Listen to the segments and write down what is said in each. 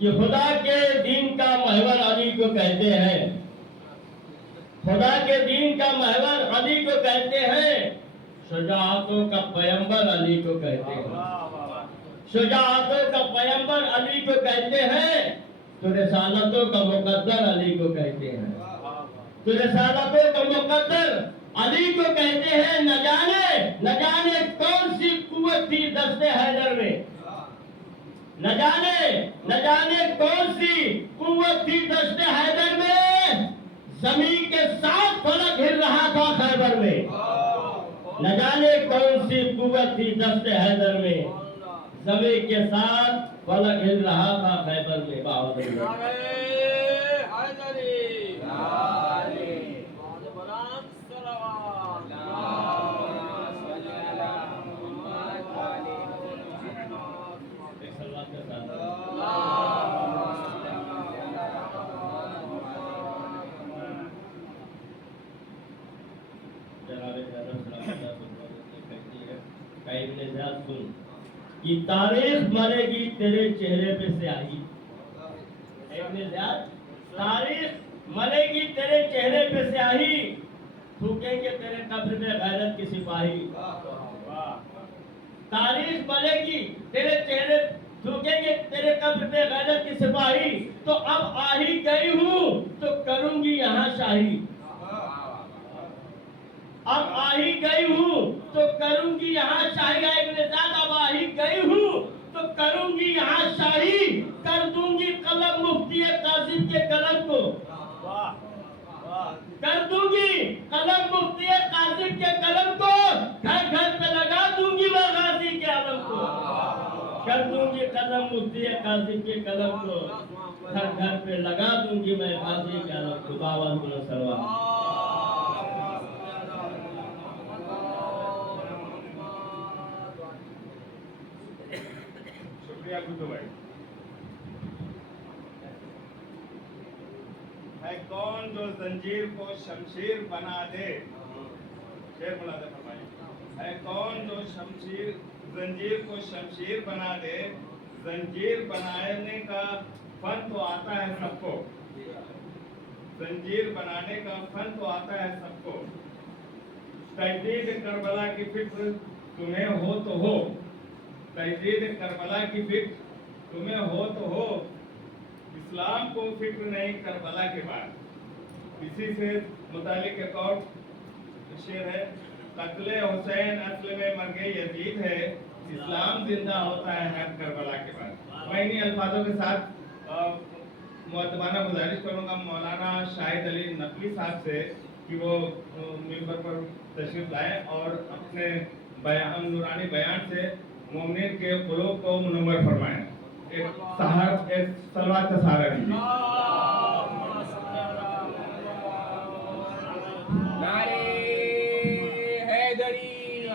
کہ خدا کے دین کا محور علی کو کہتے ہیں، خدا کے دین کا محور علی کو کہتے ہیں، شجاعتوں کا پیمبر علی کو کہتے ہیں، شجاعتوں کا پیمبر علی کو کہتے ہیں، تو رسالتوں کا مقدر علی کو کہتے ہیں، تو رسالتوں کا مقدر علی کو کہتے ہیں۔ نہ جانے کون سی قوت تھی دست حیدر میں، نہ جانے کون سی قوت تھی دست حیدر میں، زمین کے ساتھ فلک ہل رہا تھا خیبر میں، نہ جانے کون سی قوت تھی دست حیدر میں، زمین کے ساتھ فلک ہل رہا تھا خیبر میں۔ کہ تاریخ مرے گی تیرے چہرے پہ سیاہی، تاریخ مرے گی تیرے چہرے پہ سیاہی، تھوکیں گے تیرے قبر میں غیرت کی سپاہی، تاریخ مرے گی تیرے چہرے، تھوکیں گے تیرے قبر میں غیرت کی سپاہی، تو اب آ ہی گئی ہوں تو کروں گی یہاں شاہی، اب آ ہی گئی ہوں تو کروں گی یہاں شاہی، اب آ ہی گئی ہوں تو کروں گی یہاں شاہی، کر دوں گی قلم مفتی قاسم کے قلم کو، کر دوں گی قلم مفتی قاسم کے قلم کو، گھر گھر پہ لگا دوں گی میں غازی کے علم کو، کر دوں گی قلم مفتی قاسم کے قلم کو، گھر گھر پہ لگا دوں گی میں غازی کے علم کو۔ باول بلند سلوات۔ شکریہ گڈو بھائی۔ ہے کون جو زنجیر کو شمشیر بنا دے، شیر ملازم فرمائیے، ہے کون جو زنجیر کو شمشیر بنا دے، زنجیر بنانے کا فن تو آتا ہے سب کو، زنجیر بنانے کا فن تو آتا ہے سب کو، تجدید کربلا کی فکر تمہیں ہو تو ہو، تجدید کربلا کی فکر تمہیں ہو تو ہو، اسلام کو فکر نہیں کربلا کے بعد۔ اسی سے متعلق ایک اور شعر ہے، قتل حسین اصل میں مرگ یزید ہے، اسلام زندہ ہوتا ہے ہر کربلا کے بعد۔ میں انہی الفاظوں کے ساتھ مؤدبانہ گزارش کروں گا مولانا شاہد علی نقوی صاحب سے کہ وہ ممبر پر تشریف لائیں اور اپنے نورانی بیان سے مومنین کے قلوب کو منور فرمائیں۔ ایک صلوات کا سہارا دیجیے۔ نعرے حیدری،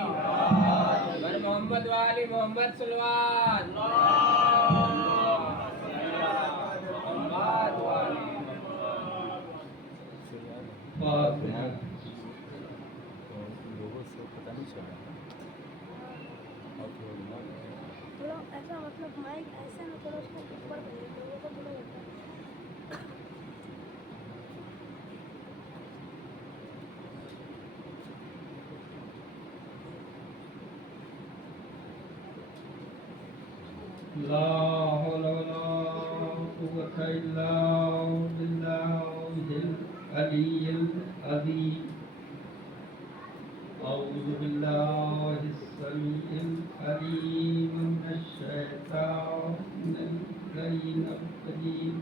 بر محمد والی محمد صلوات، محمد والی تھوڑا ایسا مطلب مائک ایسا نہ کرو، اس کو اوپر کریے، لوگوں کو تھوڑا ہوتا ہے۔ لا حول ولا قوة إلا بالله العلي العظيم۔ أعوذ بالله السميع العليم من الشيطان اللعين الرجيم،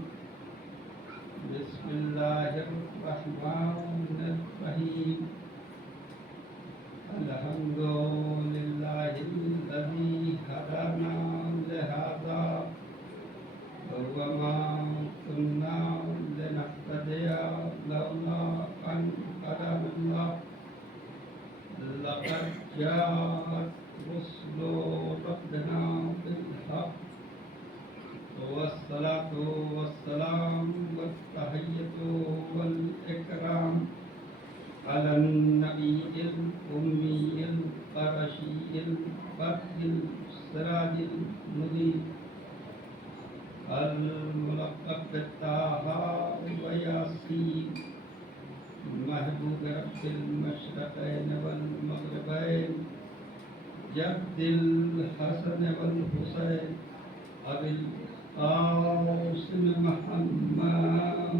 بسم الله الرحمن الرحيم، الحمد لله الذي هدانا لهذا وما كنا لنهتدي لولا أن هدانا الله، لقد جاءت رسل ربنا المشرقين والمغربين جد الحسن والحسين أبي القاسم محمد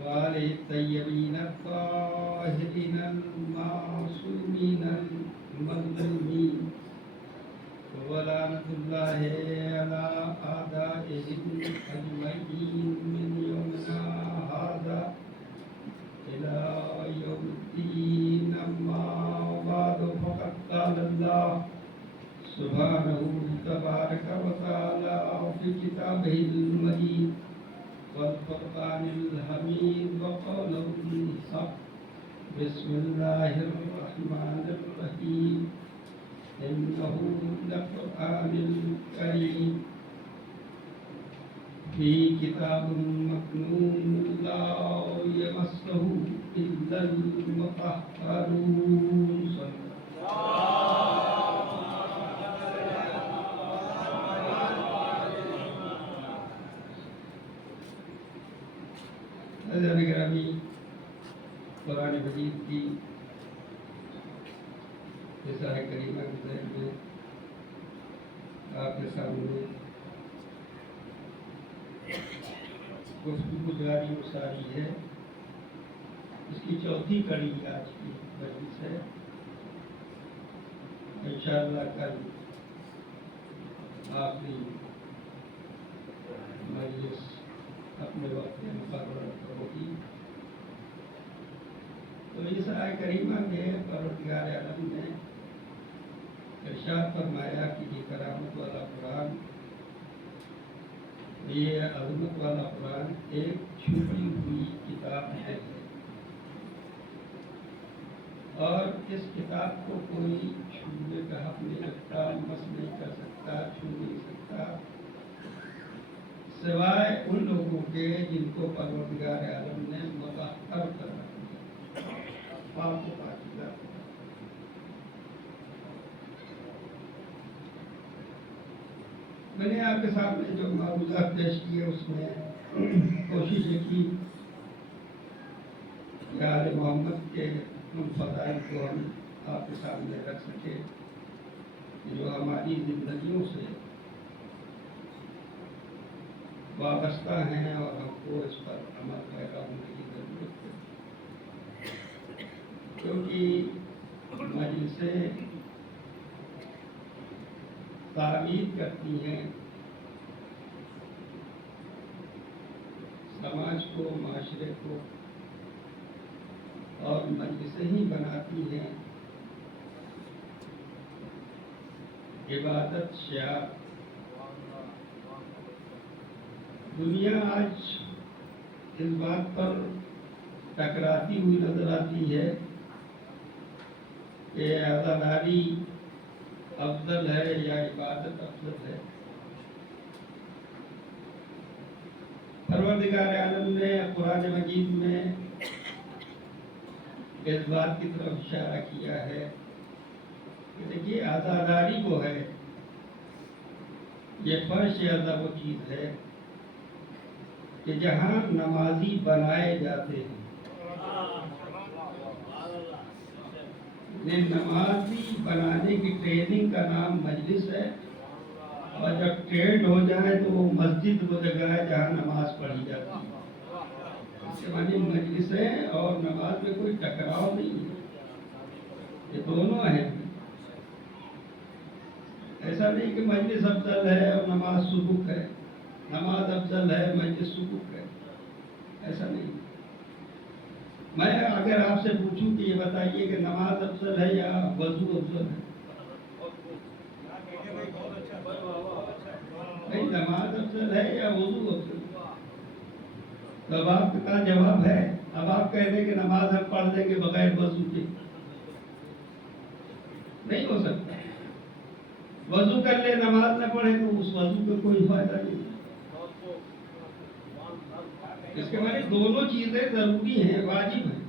وآله الطيبين الطاهرين المعصومين المظلومين ولعنة الله على أعدائهم أجمعين من يومنا هذا إلى يوم الدين. أما بعد فقد قال الله سبحانه تبارك وتعالى في كتابه المجيد والفرقان الحميد وقوله الحق بسم الله الرحمن الرحيم إنه لقرآن كريم في كتاب مكنون لا يمسه إلا المطهرون. حضرت گرامی، قرآن مجید کی رسالہ کریمہ کے ذہن میں آپ کے سامنے گفتگو جاری و ساری ہے. اس کی چوتھی کڑی آج کی مجلس ہے. انشاءاللہ کل آخری مجلس اپنے وقت میں مقرر ہوگی. تو اس آیت کریمہ میں پروردگار عالم نے ارشاد فرمایا کہ یہ کرامت والا قرآن، یہ عظمت والا قرآن ایک چھپی ہوئی کتاب ہے اور اس کتاب کو کوئی چھونے کا حق نہیں رکھتا، مس نہیں کر سکتا، چھو نہیں سکتا سوائے ان لوگوں کے جن کو پروردگار عالم نے مطہر کر رکھا، پاک و پاکیزہ. میں نے آپ کے سامنے جو معروضات پیش کیے اس میں کوشش یہ کی کہ آل محمد کے ان فضائل کو ہم آپ کے سامنے رکھ سکیں جو ہماری زندگیوں سے وابستہ ہیں اور ہم کو اس پر عمل پیدا ہونے کی ضرورت ہے. کیونکہ مجلسیں تعمیر کرتی ہیں سماج کو، معاشرے کو، اور مجلسیں ہی بناتی ہیں عبادت شعار. دنیا آج اس بات پر ٹکراتی ہوئی نظر آتی ہے کہ عزاداری افضل ہے یا عبادت افضل ہے. پروردگار عالم نے قرآن مجید میں اس بات کی طرف اشارہ کیا ہے کہ دیکھیے عزاداری وہ ہے، یہ فرش اعضا وہ چیز ہے کہ جہاں نمازی بنائے جاتے ہیں. نمازی بنانے کی ٹریننگ کا نام مجلس ہے، اور جب ٹرینڈ ہو جائے تو وہ مسجد وہ جگہ ہے جہاں نماز پڑھی جاتی ہے. اس کے معنی مجلس ہے اور نماز میں کوئی ٹکراؤ نہیں ہے، یہ دونوں ہیں. ایسا نہیں کہ مجلس افضل ہے اور نماز سبک ہے، نماز افضل ہے مجلس سبک ہے، ایسا نہیں. میں اگر آپ سے پوچھوں کہ یہ بتائیے کہ نماز افضل ہے یا وضو افضل ہے؟ نہیں، نماز افضل ہے یا وضو افضل ہے؟ تو اب آپ کا جواب ہے. اب آپ کہہ دیں کہ نماز ہم پڑھ دیں گے بغیر وضو کے، نہیں ہو سکتا. وضو کر لے نماز نہ پڑھے تو اس وضو کا کوئی فائدہ نہیں. اس کے معنی دونوں چیزیں ضروری ہیں، واجب ہیں.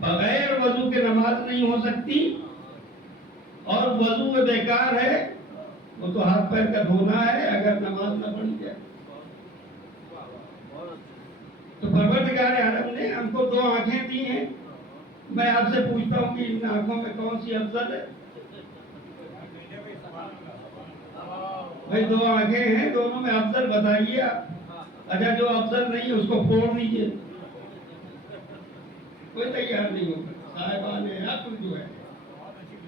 بغیر وضو کے نماز نہیں ہو سکتی، اور وضو بیکار ہے، وہ تو ہاتھ پیر کا دھونا ہے اگر نماز نہ پڑھی جائے. تو پروردگار عالم نے ہم کو 2 آنکھیں دی ہیں. میں آپ سے پوچھتا ہوں کہ ان آنکھوں میں کون سی افضل ہے؟ بھائی 2 آنکھیں ہیں، دونوں میں افضل بتائیے آپ. اچھا جو افضل نہیں ہے اس کو پھوڑ دیجیے. کوئی تیار نہیں ہوگا. صاحبان عقل جو ہے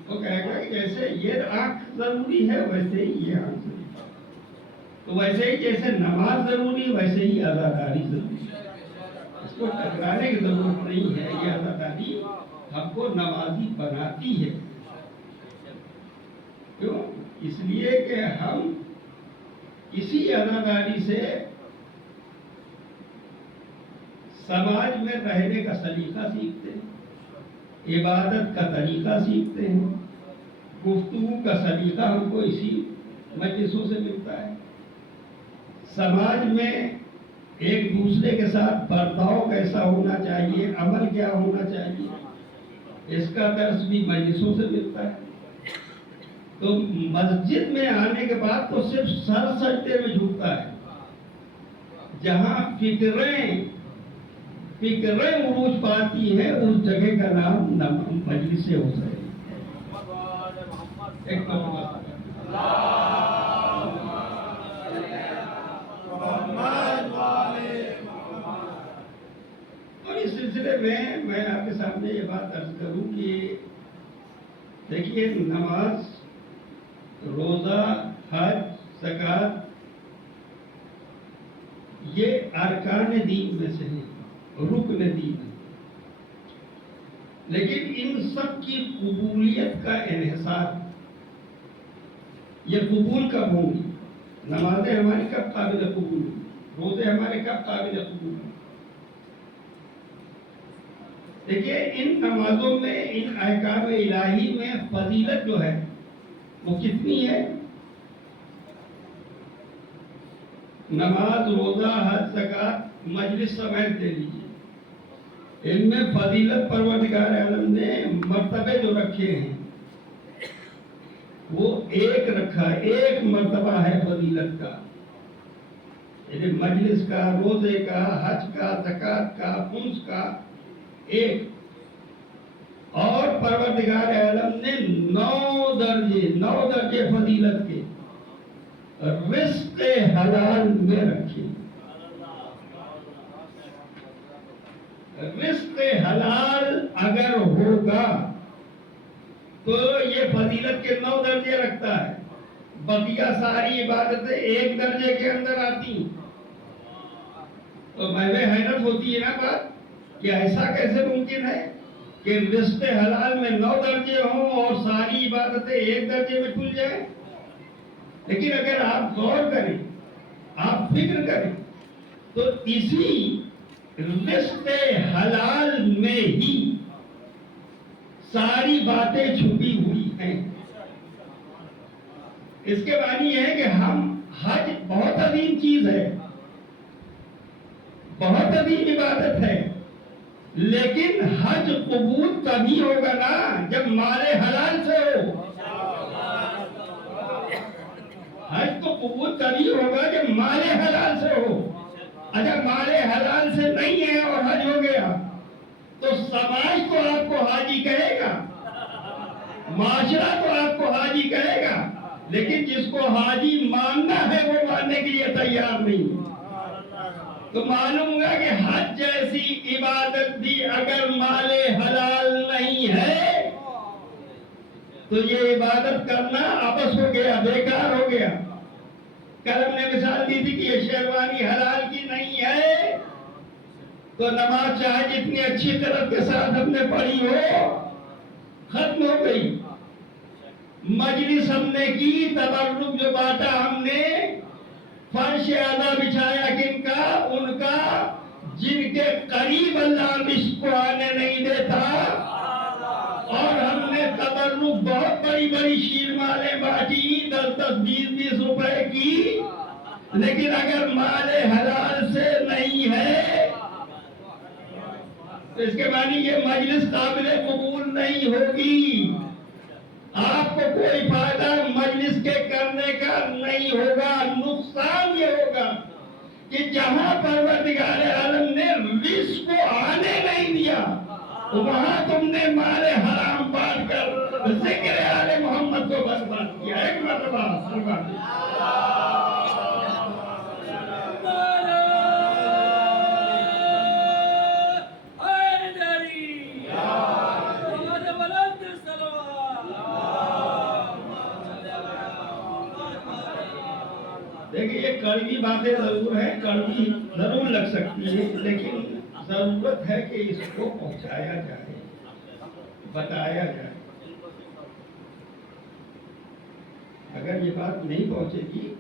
وہ کہے گا کہ جیسے یہ آنکھ ضروری ہے ویسے ہی یہ آنکھ ضروری ہے. تو ویسے ہی جیسے نماز ضروری ویسے ہی عزاداری ضروری ہے. اس کو ٹکرانے کی ضرورت نہیں ہے. یہ عزاداری ہم کو نمازی بناتی ہے. کیوں؟ اس لیے کہ ہم اسی عزاداری سے سماج میں رہنے کا سلیقہ سیکھتے ہیں، عبادت کا طریقہ سیکھتے ہیں، گفتگو کا سلیقہ ہم کو اسی مجلسوں سے ملتا ہے. سماج میں ایک دوسرے کے ساتھ برتاؤ کیسا ہونا چاہیے، عمل کیا ہونا چاہیے، اس کا درس بھی مجلسوں سے ملتا ہے. تو مسجد میں آنے کے بعد تو صرف سر سجدے میں جھکتا ہے. جہاں فکریں عروج پاتی ہیں اس جگہ کا نام مجلس ہو سکے. ایک اور اس سلسلے میں آپ کے سامنے یہ بات عرض کروں کہ دیکھیے نماز، روزہ، حج، زکوٰۃ یہ ارکان دین میں سے ہیں، رکن دین ہے. لیکن ان سب کی قبولیت کا انحصار یہ قبول کب ہوں گی. نمازیں ہماری کب قابل قبول ہوں، روزے ہمارے کب قابل قبول ہوں. دیکھیے ان نمازوں میں، ان احکام الہی میں فضیلت جو ہے وہ کتنی ہے. نماز، روزہ، حج، زکوٰۃ، مجلس سمیت دے لیجیے. ان میں فضیلت پروردگار عالم نے مرتبے جو رکھے ہیں وہ ایک رکھا ہے، ایک مرتبہ ہے فضیلت کا. یعنی مجلس کا، روزے کا، حج کا، زکوٰۃ کا، خمس کا ایک. اور پروردگار عالم نے 9 درجے فضیلت کے رزق حلال میں رکھے. رزق حلال اگر ہوگا تو یہ فضیلت کے 9 درجے رکھتا ہے. بقیہ ساری عبادتیں 1 درجے کے اندر آتی. تو میں حیرت ہوتی ہے نا بات کہ ایسا کیسے ممکن ہے کہ رزق حلال میں 9 درجے ہوں اور ساری عبادتیں 1 درجے میں ٹل جائیں. لیکن اگر آپ غور کریں، آپ فکر کریں تو اسی رزق حلال میں ہی ساری باتیں چھپی ہوئی ہیں. اس کے معنی یہ ہے کہ حج بہت عظیم چیز ہے، بہت عظیم عبادت ہے. لیکن حج قبول تبھی ہوگا نا جب مال حلال سے ہو. حج تو قبول تبھی ہوگا جب مال حلال سے ہو. اچھا مال حلال سے نہیں ہے اور حج ہو گیا تو سماج تو آپ کو حاجی کہے گا، معاشرہ تو آپ کو حاجی کہے گا، لیکن جس کو حاجی ماننا ہے وہ ماننے کے لیے تیار نہیں. تو معلوم ہوا کہ حج جیسی عبادت بھی اگر مال حلال نہیں ہے تو یہ عبادت کرنا آپس ہو گیا، بیکار ہو گیا. کل ہم نے مثال دی تھی کہ یہ شیروانی حلال کی نہیں ہے تو نماز چاہے جتنی اچھی طرح کے ساتھ ہم نے پڑھی ہو ختم ہو گئی. مجلس ہم نے کی، تبرک جو بانٹا ہم نے، فرش اعلیٰ بچھایا کن کا، ان کا جن کے قریب اللہ مشک کو آنے نہیں دیتا. اور ہم نے تبرک بہت بڑی بڑی شیر مالیں بانٹی، 10-10 20-20 روپے کی. لیکن اگر مال حلال سے نہیں ہے تو اس کے معنی یہ مجلس قابل قبول نہیں ہوگی. آپ کو کوئی فائدہ مجلس کے کرنے کا نہیں ہوگا، نقصان یہ ہوگا کہ جہاں پروردگار عالم نے رزق کو آنے نہیں دیا، وہاں تم نے مال حرام بانٹ کر ذکر آل محمد کو برباد کیا۔ ایک مرتبہ برباد دیکھیے، یہ کڑوی باتیں ضرور ہیں، کڑوی ضرور لگ سکتی ہے، لیکن ضرورت ہے کہ اس کو پہنچایا جائے، بتایا جائے۔ اگر یہ بات نہیں پہنچے گی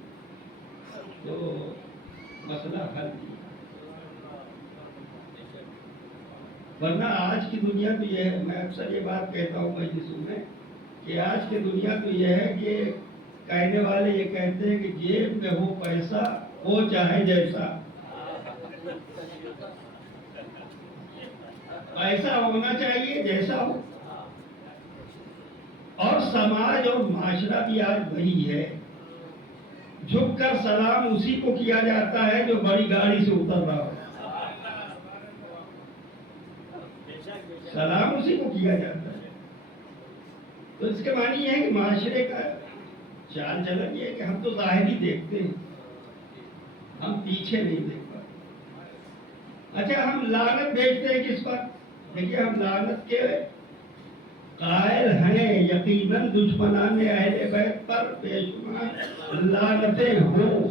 تو مسئلہ حل نہیں۔ ورنہ آج کی دنیا تو یہ ہے، میں اکثر یہ بات کہتا ہوں مجلسوں میں، کہ آج کی دنیا تو یہ ہے کہ کہنے والے یہ کہتے ہیں کہ جیب میں ہو پیسہ، ہو چاہے جیسا۔ پیسہ ہونا چاہیے جیسا ہو، اور سماج اور معاشرہ بھی آج وہی ہے۔ جھک کر سلام اسی کو کیا جاتا ہے جو بڑی گاڑی سے اتر رہا ہو، سلام اسی کو کیا جاتا ہے۔ تو اس کے معنی یہ ہے کہ معاشرے کا چال چلن یہ ہے کہ ہم تو ظاہری دیکھتے ہیں، ہم پیچھے نہیں دیکھ پاتے۔ اچھا، ہم لعنت بھیجتے ہیں کس پر؟ دیکھیے، ہم لعنت کے قائل ہیں، یقیناً دشمنان اہل بیت پر بے شمار لعنتیں ہوں،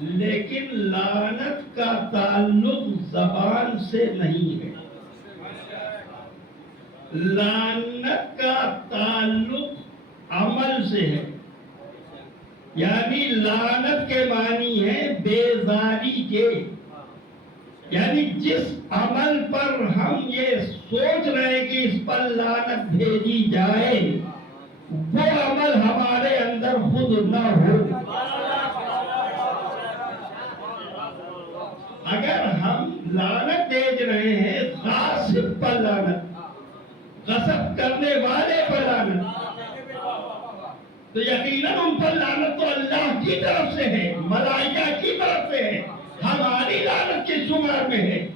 لیکن لعنت کا تعلق زبان سے نہیں ہے، لعنت کا تعلق عمل سے ہے۔ یعنی لعنت کے معنی ہے بیزاری کے، یعنی جس عمل پر ہم یہ سوچ رہے ہیں کہ اس پر لعنت بھیجی جائے، وہ عمل ہمارے اندر خود نہ ہو۔ اگر ہم لعنت بھیج رہے ہیں غاصب پر لعنت، غصب کرنے والے پر لعنت، تو یقیناً ان پر لعنت تو اللہ کی طرف سے ہے، ملائکہ کی طرف سے ہے، ہماری لعنت کے شمار میں ہے۔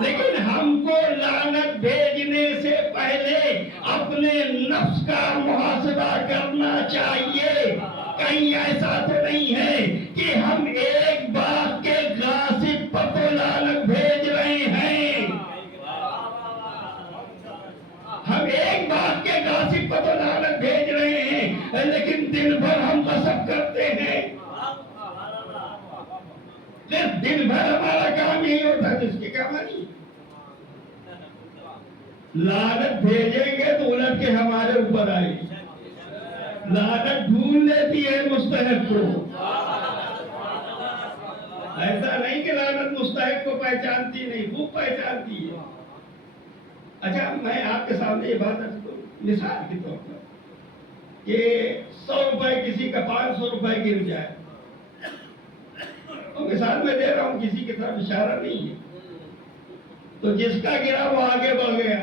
لیکن ہم کو لعنت بھیجنے سے پہلے اپنے نفس کا محاسبہ کرنا چاہیے۔ کہیں ایسا تو نہیں ہے کہ ہم ایک باغ کے غاصب پر تو لعنت بھیج رہے ہیں، ہم ایک باغ کے غاصب پر تو لعنت بھیج رہے ہیں، لیکن دن بھر ہم غصب کرتے ہیں۔ دن بھر ہمارا کام یہی ہوتا ہے، جس کی کیا مانی؟ لعنت بھیجیں گے تو الٹ کے ہمارے اوپر آئے گی۔ لعنت ڈھونڈ لیتی ہے مستحق کو، ایسا نہیں کہ لعنت مستحق کو پہچانتی نہیں، خوب پہچانتی ہے۔ اچھا، میں آپ کے سامنے یہ بات مثال کے طور پر کہ 100 روپے کسی کا 500 روپے گر جائے، تو مثال میں دے رہا ہوں، کسی کی طرف اشارہ نہیں ہے، تو جس کا گرا وہ آگے بڑھ گیا،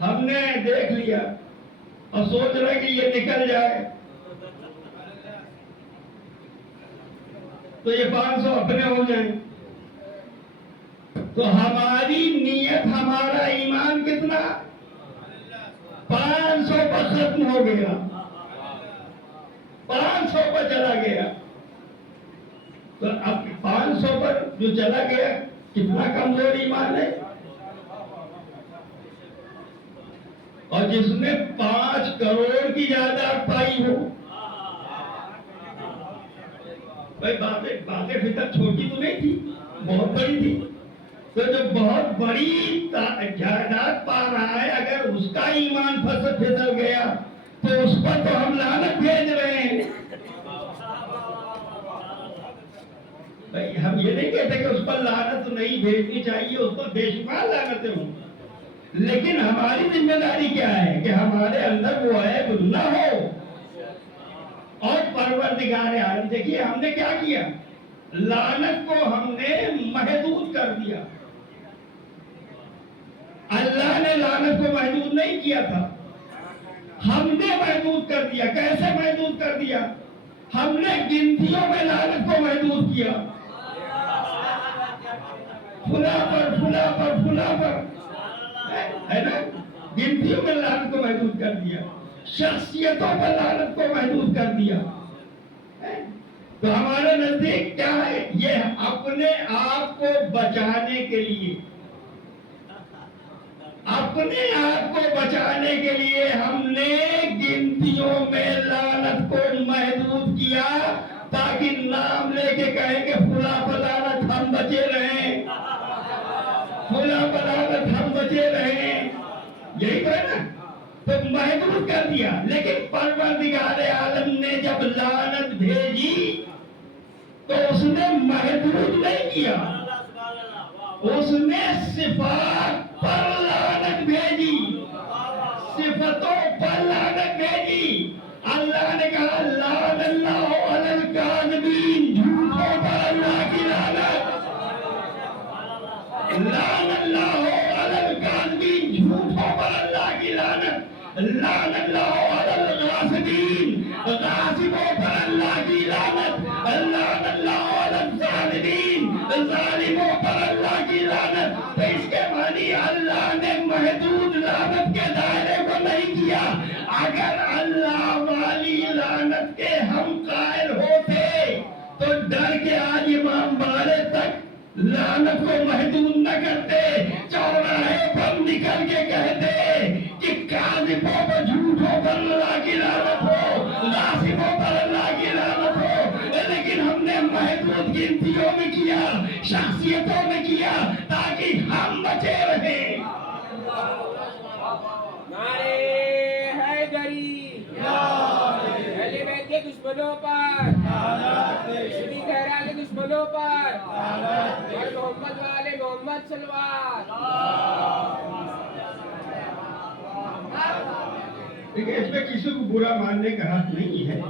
ہم نے دیکھ لیا اور سوچ رہے کہ یہ نکل جائے، تو یہ 500 اپنے ہو جائیں، تو ہماری نیت، ہمارا ایمان کتنا؟ 500 پر ختم ہو گیا، 500 پر چلا گیا۔ تو اب 500 پر جو چلا گیا، کتنا کمزور ایمان ہے؟ اور جس نے 5 کروڑ کی جائیداد پائی ہو، بھائی باتیں فکر چھوٹی تو نہیں تھی، بہت بڑی تھی۔ تو جو بہت بڑی جائیداد پا رہا ہے، اگر اس کا ایمان پھسل گیا تو اس پر تو ہم لعنت بھیج رہے ہیں۔ بھائی ہم یہ نہیں کہتے کہ اس پر لعنت نہیں بھیجنی چاہیے، اس پر بے شمار لعنتیں ہوں، لیکن ہماری ذمہ داری کیا ہے کہ ہمارے اندر وہ عیب نہ ہو۔ اور پروردگار عالم، دیکھیے ہم نے کیا کیا، لعنت کو ہم نے محدود کر دیا۔ اللہ نے لعنت کو محدود نہیں کیا تھا، ہم نے محدود کر دیا. کیسے محدود کر دیا؟ ہم نے گنتیوں میں لعنت کو محدود کیا. فلاں پر فلاں پر فلاں پر ہے نا، گنتیوں میں لعنت کو محدود کر دیا. شخصیتوں پر لعنت کو محدود کر دیا. تو ہمارے نزدیک کیا ہے؟ یہ اپنے آپ کو بچانے کے لیے، اپنے آپ کو بچانے کے لیے ہم نے گنتیوں میں لعنت کو محدود کیا، تاکہ نام لے کے کہیں کہ فلاں پر لعنت ہم بچے رہیں، فلاں پر لعنت ہم بچے رہیں. یہی تو ہے نا. تو محدود کر دیا. لیکن پروردگار عالم نے جب لعنت بھیجی تو اس نے محدود نہیں کیا، اس نے صفات پر لعنت بھیجی، صفتوں پر لعنت بھیجی. اللہ نے کہا لعن اللہ علی الکاذبین، جھوٹوں پر اللہ کی لعنت. لعن اللہ علی الکاذبین، جھوٹوں پر اللہ کی لعنت. لعن اللہ علی الغاصبین، غاصبوں پر اللہ کی لعنت. لعن اللہ علی الظالمین، ظالموں پر اللہ کی لعنت. تو اس کے معنی اللہ نے محدود لعنت کے دائرے کو نہیں کیا. اگر اللہ والی لعنت کے ہم قائل ہوتے تو ڈر کے آج امام بارے تک لعنت کو محدود نہ کرتے، چوراہے پر نکل کے کہتے کہ کاذبوں پر، جھوٹوں پر اللہ کی لعنت ہو، غاصبوں پر اللہ کی لعنت ہو. لیکن ہم نے محدود گنتیوں میں کیا، شخصیتوں میں کیا، تاکہ ہم بچے رہیں. نعرے حیدری، اہل بیت کے دشمنوں پر، شبی خیرہ کے دشمنوں پر، اور محمد والے محمد صلوات. دیکھیں اس میں کسی کو برا ماننے کا حق نہیں ہے.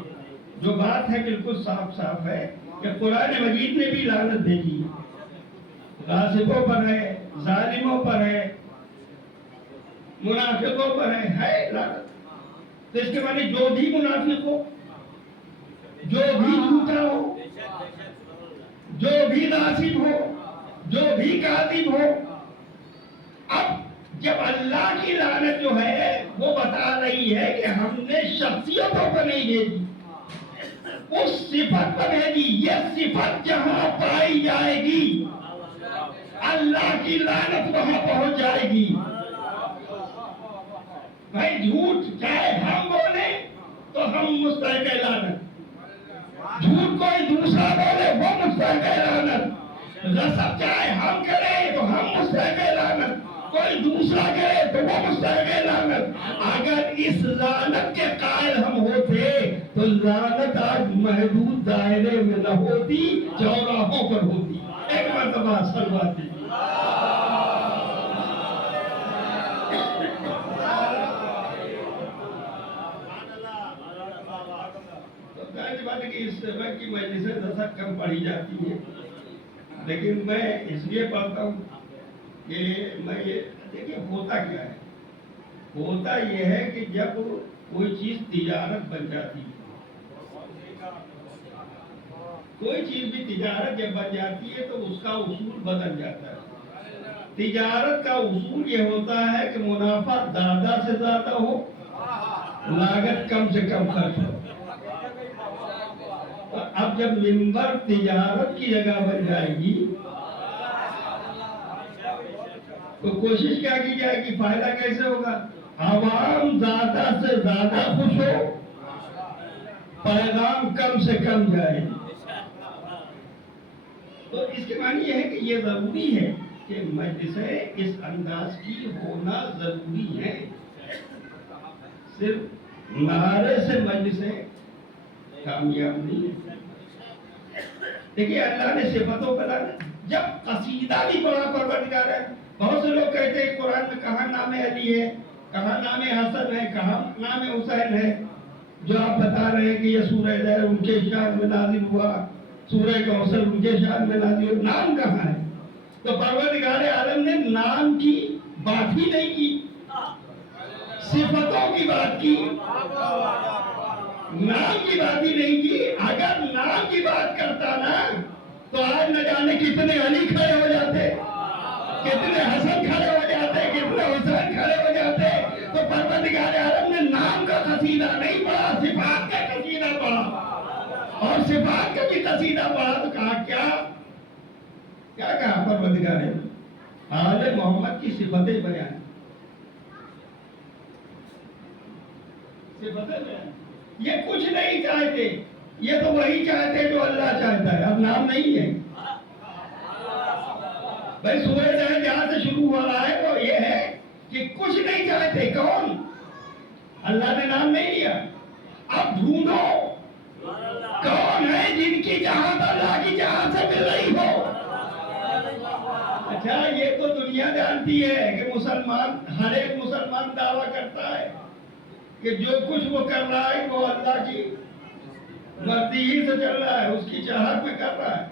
جو بات ہے بالکل صاف صاف ہے کہ قرآن مجید نے بھی لعنت بھیجی، غاصبوں پر ہے، ظالموں پر ہے، منافقوں پر ہے لعنت. تو اس کے معنی جو بھی منافق ہو، جو بھی جھوٹا ہو، جو بھی غاصب ہو، جو بھی کاذب ہو. اب جب اللہ کی لعنت جو ہے وہ بتا رہی ہے کہ ہم نے شخصیتوں پر نہیں بھیجی، اس صفت پر بھیجی. یہ صفت جہاں پائی جائے گی اللہ کی لعنت وہاں پہنچ جائے گی. بھائی جھوٹ چاہے ہم بولیں تو ہم مستحق لعنت، جھوٹ کوئی دوسرا بولے وہ مستحق لعنت. غصب چاہے ہم کریں تو ہم مستحق لعنت، کوئی دوسرا کرے تو وہ مستحق لعنت. اگر اس لعنت کے قائل ہم ہوتے تو لعنت آج محدود دائرے میں نہ ہوتی، چوراہوں پر ہوتی. ایک مرتبہ صلوات دی. بات ہے کہ اس طرح کی مجلسیں دستک کم پڑھی جاتی ہیں، لیکن میں اس لیے پڑھتا ہوں کہ میں یہ دیکھیں ہوتا کیا ہے. ہوتا یہ ہے کہ جب کوئی چیز تجارت بن جاتی ہے، کوئی چیز بھی تجارت جب بن جاتی ہے تو اس کا اصول بدل جاتا ہے. تجارت کا اصول یہ ہوتا ہے کہ منافع زیادہ سے زیادہ ہو، لاگت کم سے کم خرچ ہو. اب جب منبر تجارت کی جگہ بن جائے گی تو کوشش کیا کی جائے گی؟ فائدہ کیسے ہوگا؟ عوام زیادہ سے زیادہ خوش ہو، پیغام کم سے کم جائے. تو اس کے معنی یہ ہے کہ یہ ضروری ہے کہ مجلسیں اس انداز کی ہونا ضروری ہے. صرف نعرے سے مجلسیں کامیاب نہیں ہے. دیکھیے اللہ نے صفتوں پر جب قصیدہ بھی بڑا پروردگار ہے. بہت سے لوگ کہتے ہیں قرآن میں کہاں نام علی ہے، کہاں نام حسن ہے، کہاں نام حسین ہے. جو آپ بتا رہے ہیں کہ یہ سورہ زہر ان کے شان میں نازل ہوا، سورہ کوثر ان کے شان میں نازل ہوا، نام کہاں ہے؟ تو پروردگار عالم نے نام کی بات ہی نہیں کی، صفتوں کی بات کی، نام کی بات ہی نہیں کی. اگر نام کی بات کرتا نا تو آج نہ جانے کتنے علی کھڑے ہو جاتے، کتنے حسن کھڑے ہو جاتے، کتنے حسین کھڑے ہو جاتے. تو پروردگار عالم نے نام کا قصیدہ نہیں پڑھا، صفات کا قصیدہ پڑھا. اور صفات کا بھی قصیدہ پڑھا تو کہا کیا کہا پروردگار نے؟ آل محمد کی صفتیں بیان، صفتیں بیان. یہ کچھ نہیں چاہتے، یہ تو وہی چاہتے جو اللہ چاہتا ہے. اب نام نہیں ہے بھائی. سورج ہے جہاں سے شروع ہو رہا ہے وہ یہ ہے کہ کچھ نہیں چاہتے. کون؟ اللہ نے نام نہیں لیا. اب ڈھونڈو کون ہے جن کی جہاں اللہ کی جہاں سے مل رہی ہو. اچھا یہ تو دنیا جانتی ہے کہ مسلمان، ہر ایک مسلمان دعویٰ کرتا ہے کہ جو کچھ وہ کر رہا ہے وہ اللہ کی مرضی ہی سے چل رہا ہے، اس کی چاہت میں کر رہا ہے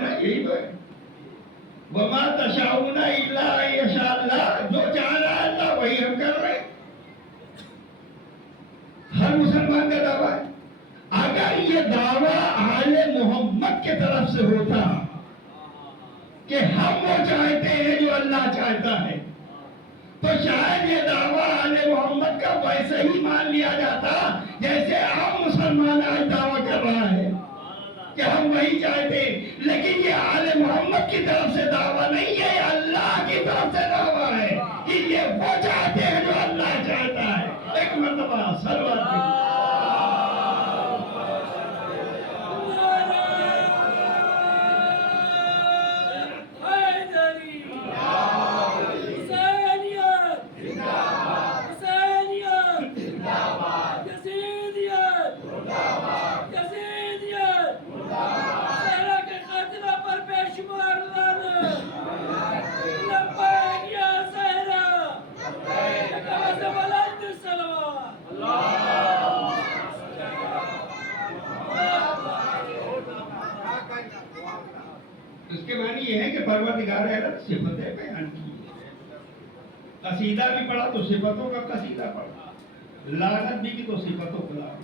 نا. یہی تو ہے. وَمَا تَشَاءُونَ إِلَّا أَن يَشَاءَ اللَّهُ. جو چاہ رہا ہے اللہ وہی ہم کر رہے ہیں. ہر مسلمان کا دعویٰ ہے. اگر یہ دعویٰ آل محمد کے طرف سے ہوتا کہ ہم وہ چاہتے ہیں جو اللہ چاہتا ہے تو شاید یہ دعویٰ آل محمد کا ویسے ہی مان لیا جاتا جیسے عام مسلمان آج دعویٰ کر رہا ہے کہ ہم وہی چاہتے ہیں. لیکن یہ آل محمد کی طرف سے دعویٰ نہیں ہے، یہ اللہ کی طرف سے دعویٰ ہے کہ یہ وہ چاہتے ہیں جو اللہ چاہتا ہے. ایک مرتبہ سلوات اس کے معنی یہ ہے کہ پروردگار عالم صفتیں بیان کی. قصیدہ بھی پڑھا تو صفتوں کا قصیدہ پڑھا، لعنت بھی کی تو صفتوں کا لعنت.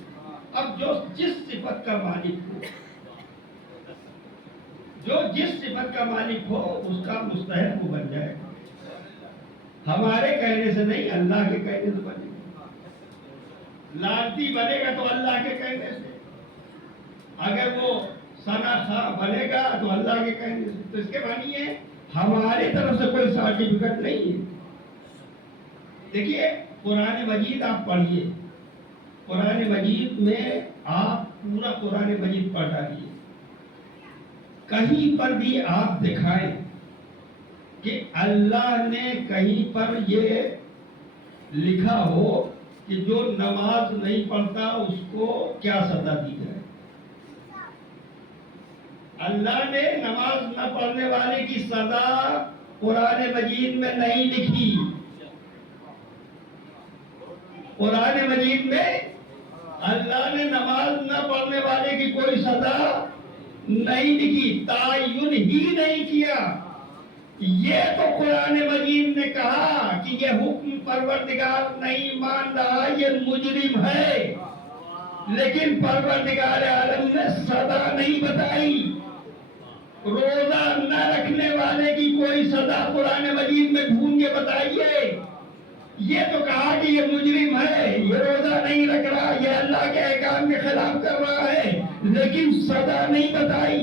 اب جو جس صفت کا مالک ہو، جو جس صفت کا مالک ہو اس کا مستحق وہ بن جائے. ہمارے کہنے سے نہیں، اللہ کے کہنے سے بنے گا. لعنتی بنے گا تو اللہ کے کہنے سے، اگر وہ ثنا خواہ بنے گا تو اللہ کے کہنے سے. تو اس کے معنی ہے ہماری طرف سے کوئی سرٹیفکیٹ نہیں ہے. دیکھیے قرآن مجید آپ پڑھیے، قرآن مجید میں آپ پورا قرآن مجید پڑھ ڈالیے، کہیں پر بھی آپ دکھائیں کہ اللہ نے کہیں پر یہ لکھا ہو کہ جو نماز نہیں پڑھتا اس کو کیا سزا دی جائے. اللہ نے نماز نہ پڑھنے والے کی سزا قرآن مجید میں نہیں لکھی. قرآن مجید میں اللہ نے نماز نہ پڑھنے والے کی کوئی سزا نہیں لکھی، تعین ہی نہیں کیا. یہ تو قرآن مجید نے کہا کہ یہ حکم پروردگار نہیں مان رہا، یہ مجرم ہے. لیکن پروردگار عالم نے سزا نہیں بتائی. روزہ نہ رکھنے والے کی کوئی سزا قرآن مجید میں ڈھونڈ کے بتائیے. یہ تو کہا کہ یہ مجرم ہے، یہ روزہ نہیں رکھ رہا، یہ اللہ کے احکام کے خلاف کر رہا ہے، لیکن سزا نہیں بتائی.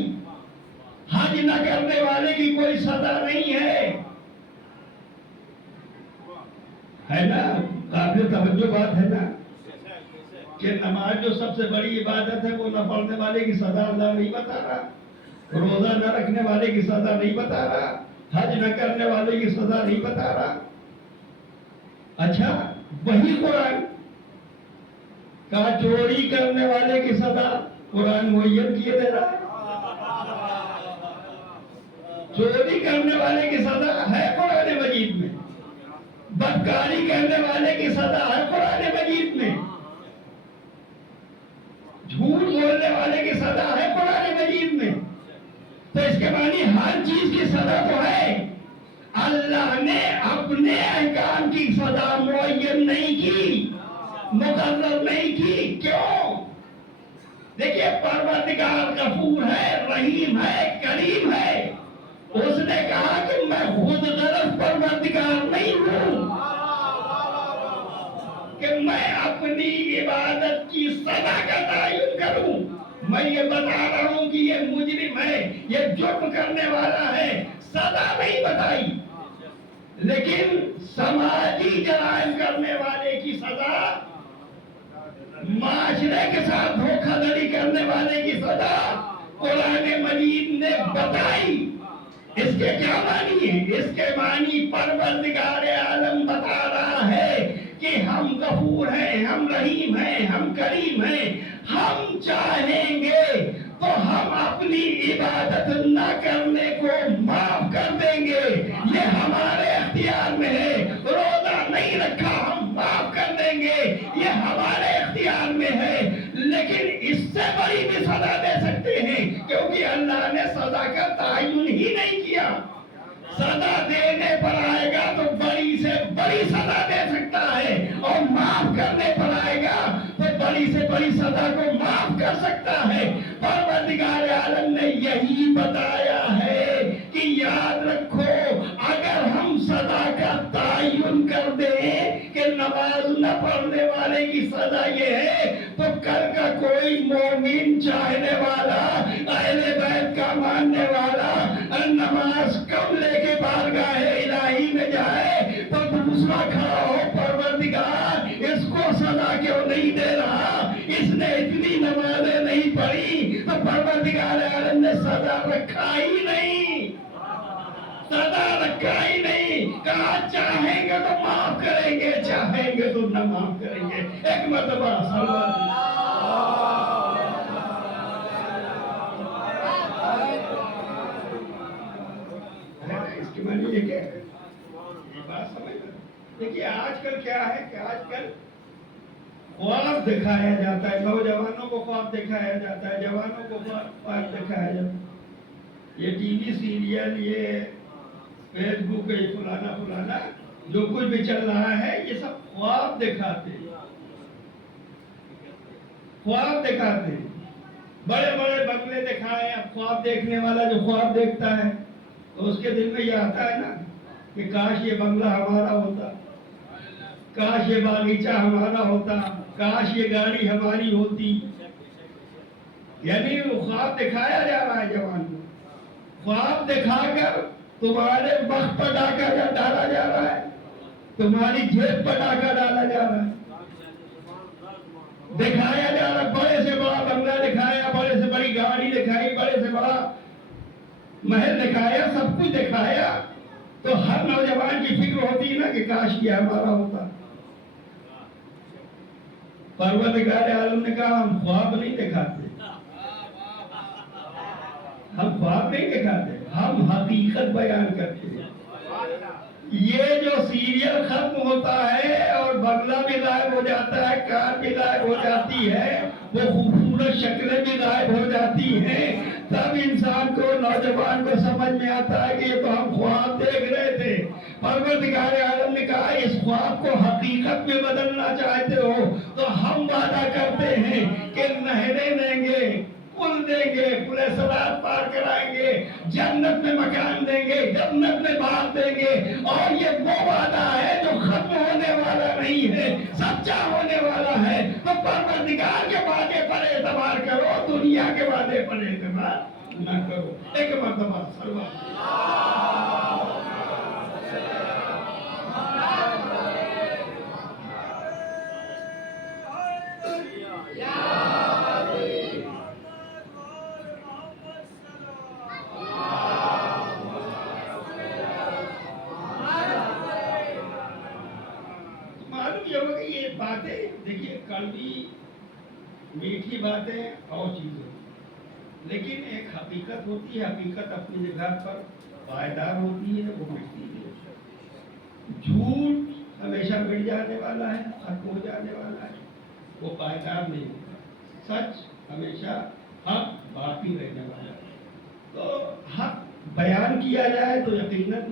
حج نہ کرنے والے کی کوئی سزا نہیں ہے نا. قابل توجہ بات ہے نا کہ نماز جو سب سے بڑی عبادت ہے وہ نہ پڑھنے والے کی سزا اللہ نہیں بتا رہا، روزہ نہ رکھنے والے کی سزا نہیں بتا رہا، حج نہ کرنے والے کی سزا نہیں بتا رہا. اچھا وہی قرآن کا چوری کرنے والے کی سزا قرآن معین کیے دے رہا ہے. چوری کرنے والے کی سزا ہے قرآن مجید میں، بدکاری کرنے والے کی سزا ہے قرآن مجید میں، جھوٹ بولنے والے کی سزا ہے قرآن مجید میں. تو اس کے معنی ہر چیز کی سزا تو ہے. اللہ نے اپنے احکام کی سزا معین نہیں کی، مقرر نہیں کی. کیوں؟ دیکھیے پروردگار غفور ہے، رحیم ہے، کریم ہے. اس نے کہا کہ میں خود غرض پروردگار نہیں ہوں کہ میں اپنی عبادت کی سزا کا تعین کروں. میں یہ بتا رہا ہوں کہ یہ مجرم ہے، یہ جرم کرنے والا ہے، سزا نہیں بتائی. لیکن سماجی جرائم کرنے والے کی سزا، معاشرے کے ساتھ دھوکہ دھڑی کرنے والے کی سزا قرآن مجید نے بتائی. اس کے کیا معنی ہے؟ اس کے معنی پروردگار عالم بتا رہا ہے کہ ہم غفور ہیں، ہم رحیم ہیں، ہم کریم ہیں. ہم چاہیں گے تو ہم اپنی عبادت نہ کرنے کو معاف کر دیں گے. یہ ہمارے اختیار میں ہے. روزہ نہیں رکھا ہم معاف کر دیں گے، یہ ہمارے اختیار میں ہے. لیکن اس سے بڑی بھی سزا دے سکتے ہیں، کیونکہ اللہ نے سزا کا تعین ہی نہیں کیا. سزا دینے پر آئے گا تو بڑی سے بڑی سزا دے سکتا ہے، اور معاف کرنے پر آئے گا تو بڑی سے بڑی سزا کو معاف کر سکتا ہے. پروردگار عالم نے یہی بتایا ہے کہ یاد رکھو، اگر ہم سزا کا تعین کر دیں کہ نماز نہ پڑھنے والے کی سزا یہ ہے، تو کل کا کوئی مومن چاہنے والا، اہل بیت کا ماننے والا نماز کم لے کے بارگاہ الہی میں جائے تو دوسرا کھڑا ہو، پروردگار اس کو سزا کیوں نہیں دے رہا، اس نے اتنی نمازیں نہیں پڑھی. تو پروردگار عالم نے سزا رکھا ہی نہیں، سزا رکھا ہی نہیں. کہا چاہیں گے تو معاف کریں گے، چاہیں گے تو نہ معاف کریں گے. ایک مرتبہ اس کی معنی یہ کیا ہے؟ یہ بات سمجھ لو. دیکھیے آج کل کیا ہے کہ آج کل خواب دکھایا جاتا ہے، نوجوانوں کو خواب دکھایا جاتا ہے، جوانوں کو خواب دکھایا جاتا ہے. یہ ٹی وی سیریل، یہ فیس بک، یہ فلانا فلانا جو کچھ بھی چل رہا ہے، یہ سب خواب دکھاتے ہیں، خواب دکھاتے ہیں. بڑے بڑے بنگلے دکھائے. اب خواب دیکھنے والا جو خواب دیکھتا ہے تو اس کے دل میں یہ آتا ہے نا کہ کاش یہ بنگلہ ہمارا ہوتا، کاش یہ باغیچہ ہمارا ہوتا، کاش یہ گاڑی ہماری ہوتی. یعنی وہ خواب دکھایا جا رہا ہے جوان کو. خواب دکھا کر تمہارے وقت پر ڈاکہ ڈالا جا رہا ہے، تمہاری جیب پر ڈاکہ ڈالا جا رہا ہے. دکھایا جا رہا ہے، بڑے سے بڑا بنگلہ دکھایا، بڑے سے بڑی گاڑی دکھائی، بڑے سے بڑا محل دکھایا، سب کچھ دکھایا. تو ہر نوجوان کی فکر ہوتی ہے نا کہ کاش یہ ہمارا ہوتا. پروردگار عالم نے کہا ہم خواب نہیں دکھاتے، ہم خواب نہیں دکھاتے، ہم حقیقت بیان کرتے ہیں. یہ جو سیریل ختم ہوتا ہے اور بنگلہ بھی غائب ہو جاتا ہے، کار بھی غائب ہو جاتی ہے، وہ خوبصورت شکلیں بھی غائب ہو جاتی ہیں، تب انسان کو، نوجوان کو سمجھ میں آتا ہے کہ یہ تو ہم خواب دیکھ رہے تھے. پروردگار عالم نے کہا اس خواب کو حقیقت میں بدلنا چاہتے ہو تو ہم وعدہ کرتے ہیں کہ نہریں دیں گے، پل دیں گے، پل صراط پار کرائیں گے، جنت میں مکان دیں گے، جنت میں باغ دیں گے. اور یہ وہ وعدہ ہے جو ختم ہونے والا نہیں ہے، سچا ہونے والا ہے. تو پروردگار کے وعدے پر اعتبار کرو، دنیا کے وعدے پر اعتبار نہ کرو. ایک مرتبہ دیکھیے کڑوی میٹھی باتیں اور چیزیں، لیکن ایک حقیقت ہوتی ہے. حقیقت اپنی جگہ پر پائیدار ہوتی ہے، وہ مٹتی ہے. جھوٹ ہمیشہ مٹ جانے والا ہے، ختم ہو جانے والا ہے، وہ پائیدار نہیں ہوتا. سچ ہمیشہ حق باقی رہنے والا ہے. تو حق بیان کیا جائے تو یقیناً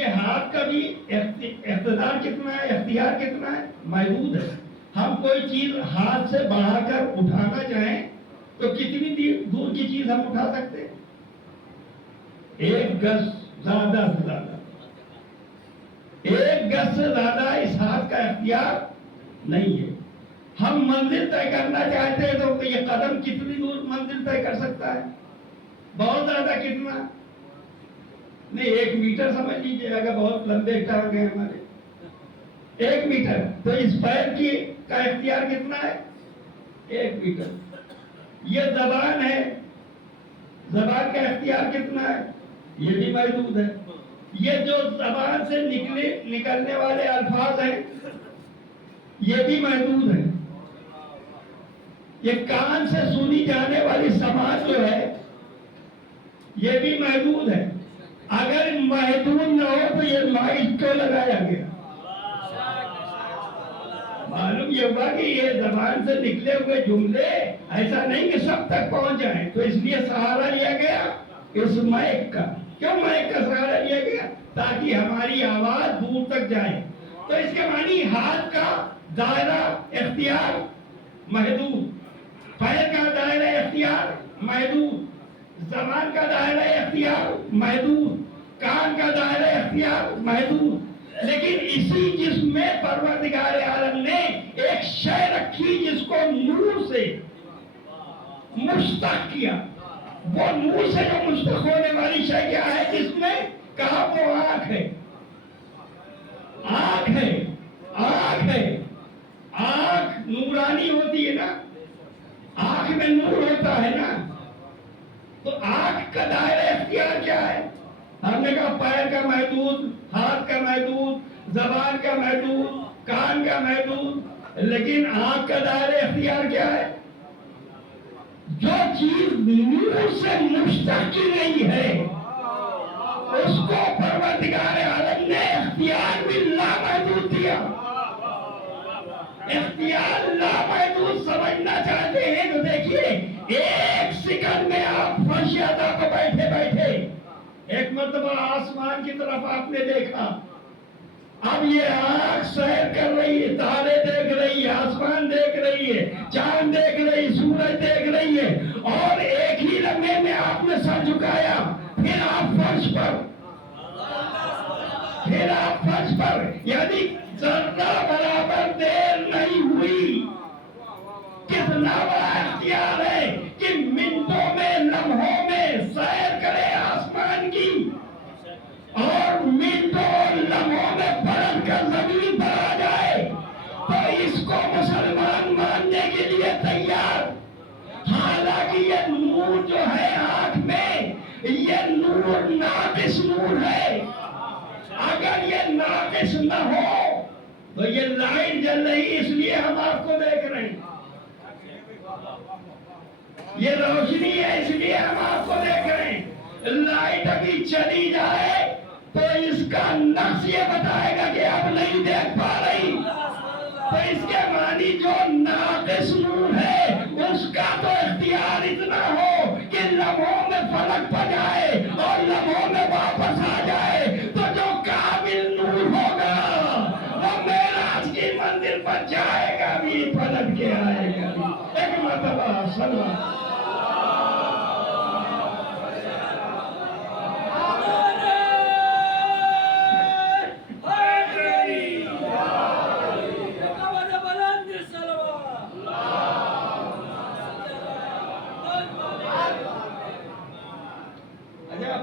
یہ ہاتھ کا بھی اقتدار کتنا ہے، اختیار کتنا ہے، محدود ہے. ہم کوئی چیز ہاتھ سے بڑھا کر اٹھانا چاہیں تو کتنی دور کی چیز ہم اٹھا سکتے ہیں؟ 1 گز، زیادہ سے زیادہ 1 گز سے زیادہ اس ہاتھ کا اختیار نہیں ہے. ہم منزل طے کرنا چاہتے ہیں تو یہ قدم کتنی دور منزل طے کر سکتا ہے؟ بہت زیادہ کتنا نہیں، 1 میٹر سمجھ لیجیے، اگر بہت لمبے ٹانگ ہیں ہمارے 1 میٹر، تو اس پیر کی کا اختیار کتنا ہے؟ 1 میٹر. یہ زبان ہے، زبان کا اختیار کتنا ہے؟ یہ بھی محدود ہے. یہ جو زبان سے نکلنے والے الفاظ ہیں یہ بھی محدود ہے. یہ کان سے سنی جانے والی سماعت جو ہے یہ بھی محدود ہے. اگر محدود نہ ہو تو یہ مائک کیوں لگایا گیا؟ معلوم یہ ہوا کہ یہ زبان سے نکلے ہوئے جملے ایسا نہیں کہ سب تک پہنچ جائیں، تو اس لیے سہارا لیا گیا اس مائک کا. کیوں مائک کا سہارا لیا گیا؟ تاکہ ہماری آواز دور تک جائے. تو اس کے معنی ہاتھ کا دائرہ اختیار محدود، پیر کا دائرہ اختیار محدود، زبان کا دائرہ اختیار محدود، کان کا دائرہ اختیار محدود. لیکن اسی جسم میں پروردگار عالم نے ایک شے رکھی جس کو نور سے مشتق کیا. وہ نور سے جو مشتق ہونے والی شے کیا ہے؟ جس میں کہا وہ آنکھ ہے. آنکھ ہے، آنکھ ہے. آنکھ نورانی ہوتی ہے نا، آنکھ میں نور ہوتا ہے نا. تو آنکھ کا دائرہ اختیار کیا ہے؟ ہم نے کہا پیر کا محدود، ہاتھ کا محدود، زبان کا محدود، کان کا محدود. لیکن آنکھ کا دائرہ اختیار کیا ہے؟ جو چیز نور سے مشتق کی گئی ہے اس کو پروردگار عالم نے اختیار بھی لامحدود دیا. اختیار لامحدود سمجھنا چاہتے ہیں تو دیکھیے 1 سیکنڈ میں آپ فرش ادا کو بیٹھے بیٹھے ایک مرتبہ آسمان کی طرف آپ نے دیکھا. اب یہ آنکھ سیر کر رہی ہے، تارے دیکھ رہی ہے، آسمان دیکھ رہی ہے، چاند دیکھ رہی ہے، سورج دیکھ رہی ہے، اور ایک ہی لمحے میں آپ نے سر جھکایا. پھر آپ فرش پر یعنی ذرہ برابر دیر نہیں ہوئی. کتنا بڑا اختیار ہے کہ منٹوں میں، لمحوں میں سیر کرے آسمان کی، اور منٹوں اور لمحوں میں پلٹ کر زمین پر آ جائے. تو اس کو مسلمان ماننے کے لیے تیار. حالانکہ یہ نور جو ہے آنکھ میں، یہ نور ناقص نور ہے. اگر یہ ناقص نہ ہو تو یہ لائٹ جل رہی اس لیے ہم آپ کو دیکھ رہے ہیں، یہ روشنی ہے اس لیے ہم آپ کو دیکھ رہے ہیں. لائٹ ابھی چلی جائے تو اس کا نقص یہ بتائے گا کہ اب نہیں دیکھ پا رہی. تو اس کے معنی جو ناقص نور ہے اس کا تو اختیار اتنا ہو کہ لمحوں میں فلک پڑ جائے اور لمحوں میں واپس آ جائے. تو جو کامل نور ہوگا وہ معراج کی منزل پر جائے گا بھی، پلٹ کے آئے گا بھی. ایک مرتبہ سلام.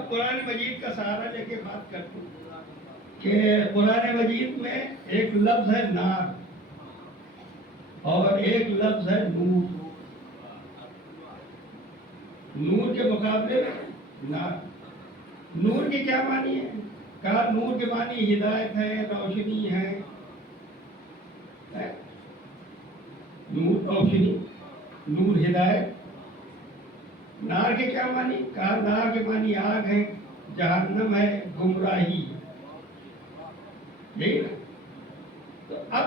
قرآن مجید کا سہارا لے کے بات کرتے ہیں کہ قرآن مجید میں ایک لفظ ہے نار اور ایک لفظ ہے نور. نور کے مقابلے میں نار. نور کی کیا معنی ہے؟ کہا نور کے معنی ہدایت ہے، روشنی ہے. نور روشنی، نور ہدایت. نار کے کیا معنی؟ کہا نار کے معنی آگ ہے، جہنم ہے، گمراہی. یہی نا. تو اب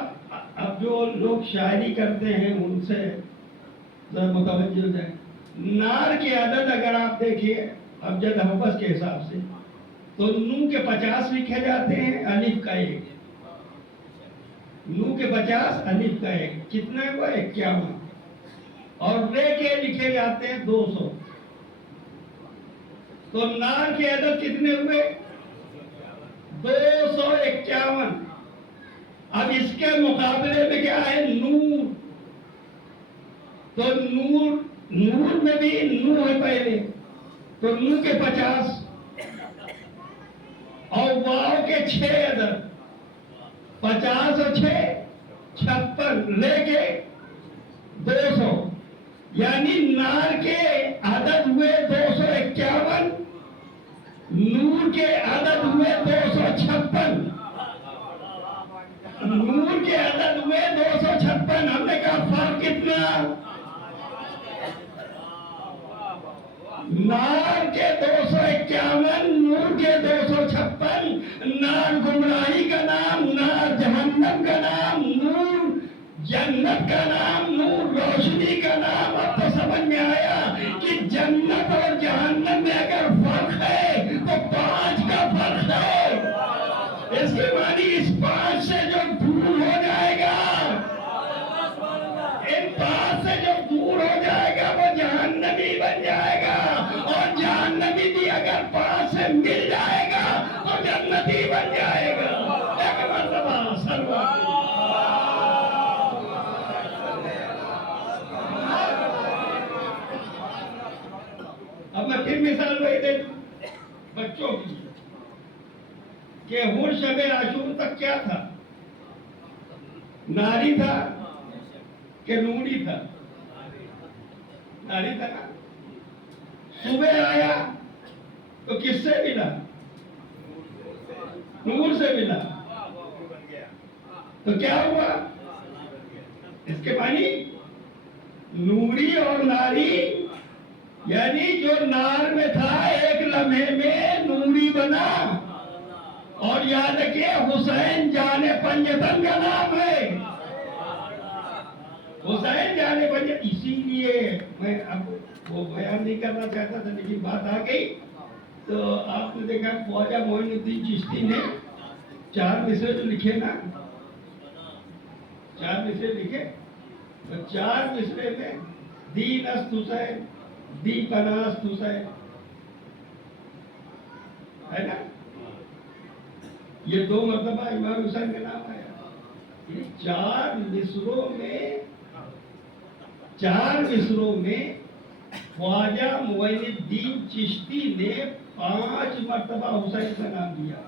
جو لوگ شاعری کرتے ہیں ان سے ذرا متوجہ ہو جائیں. نار کی عدد اگر آپ دیکھیے ابجد حفظ کے حساب سے تو نو کے 50 لکھے جاتے ہیں، الف کا 1، نو کے 50 الف کا 1، کتنا ہوا 51، اور رے کے لکھے جاتے ہیں 200، تو نار کے عدد کتنے ہوئے 251۔ اب اس کے مقابلے میں کیا ہے نور، تو نور میں بھی نو ہے پہلے، تو نو کے 50 اور واو کے 6 عدد، 50 اور 6 56، لے کے 200، یعنی نار کے عدد ہوئے 251، نور کے عدد ہوئے 256، نور کے عدد ہوئے 256۔ ہم نے کہا فرق کتنا، نار کے 251، نور کے 256۔ نار گمراہی کا نام، نار جہنم کا نام، نور جنت کا نام، نور روشنی کا نام۔ اب تو سمجھ میں آیا کہ جنت اور جہنم میں اگر فرق ہے تو 5 کا فرق ہے۔ اس کے معنی اس 5 سے جو دور ہو جائے گا، ان 5 سے جو دور ہو جائے گا وہ جہنمی بن جائے گا، اور جہنمی بھی اگر 5 سے مل جائے گا تو جنتی بن جائے گا۔ ایک مرتبہ سلوات۔ اب میں پھر مثال وہی دے دوں بچوں کی کہ ہر شب عاشور تک کیا تھا، ناری تھا کہ نوری تھا، ناری تھا نا۔ صبح آیا تو کس سے ملا، نور سے ملا، تو کیا ہوا، اس کے معنی نوری اور ناری، یعنی جو نار میں تھا ایک لمحے میں نوری بنا۔ اور یاد رکھیے حسین جان پنجتن کا نام ہے، حسین جان پنجتن۔ اسی لیے میں اب وہ بیان نہیں کرنا چاہتا تھا، لیکن بات آ گئی تو آپ نے دیکھا خواجہ معین الدین چشتی نے 4 مصرے جو لکھے نا، 4 مصرے لکھے، تو 4 مصرے میں دین است حسین، دی پناست حسین، ہے نا، یہ 2 مرتبہ امام حسین کا نام آیا۔ یہ 4 مصروں میں خواجہ معین الدین چشتی نے 5 مرتبہ حسین کا نام لیا۔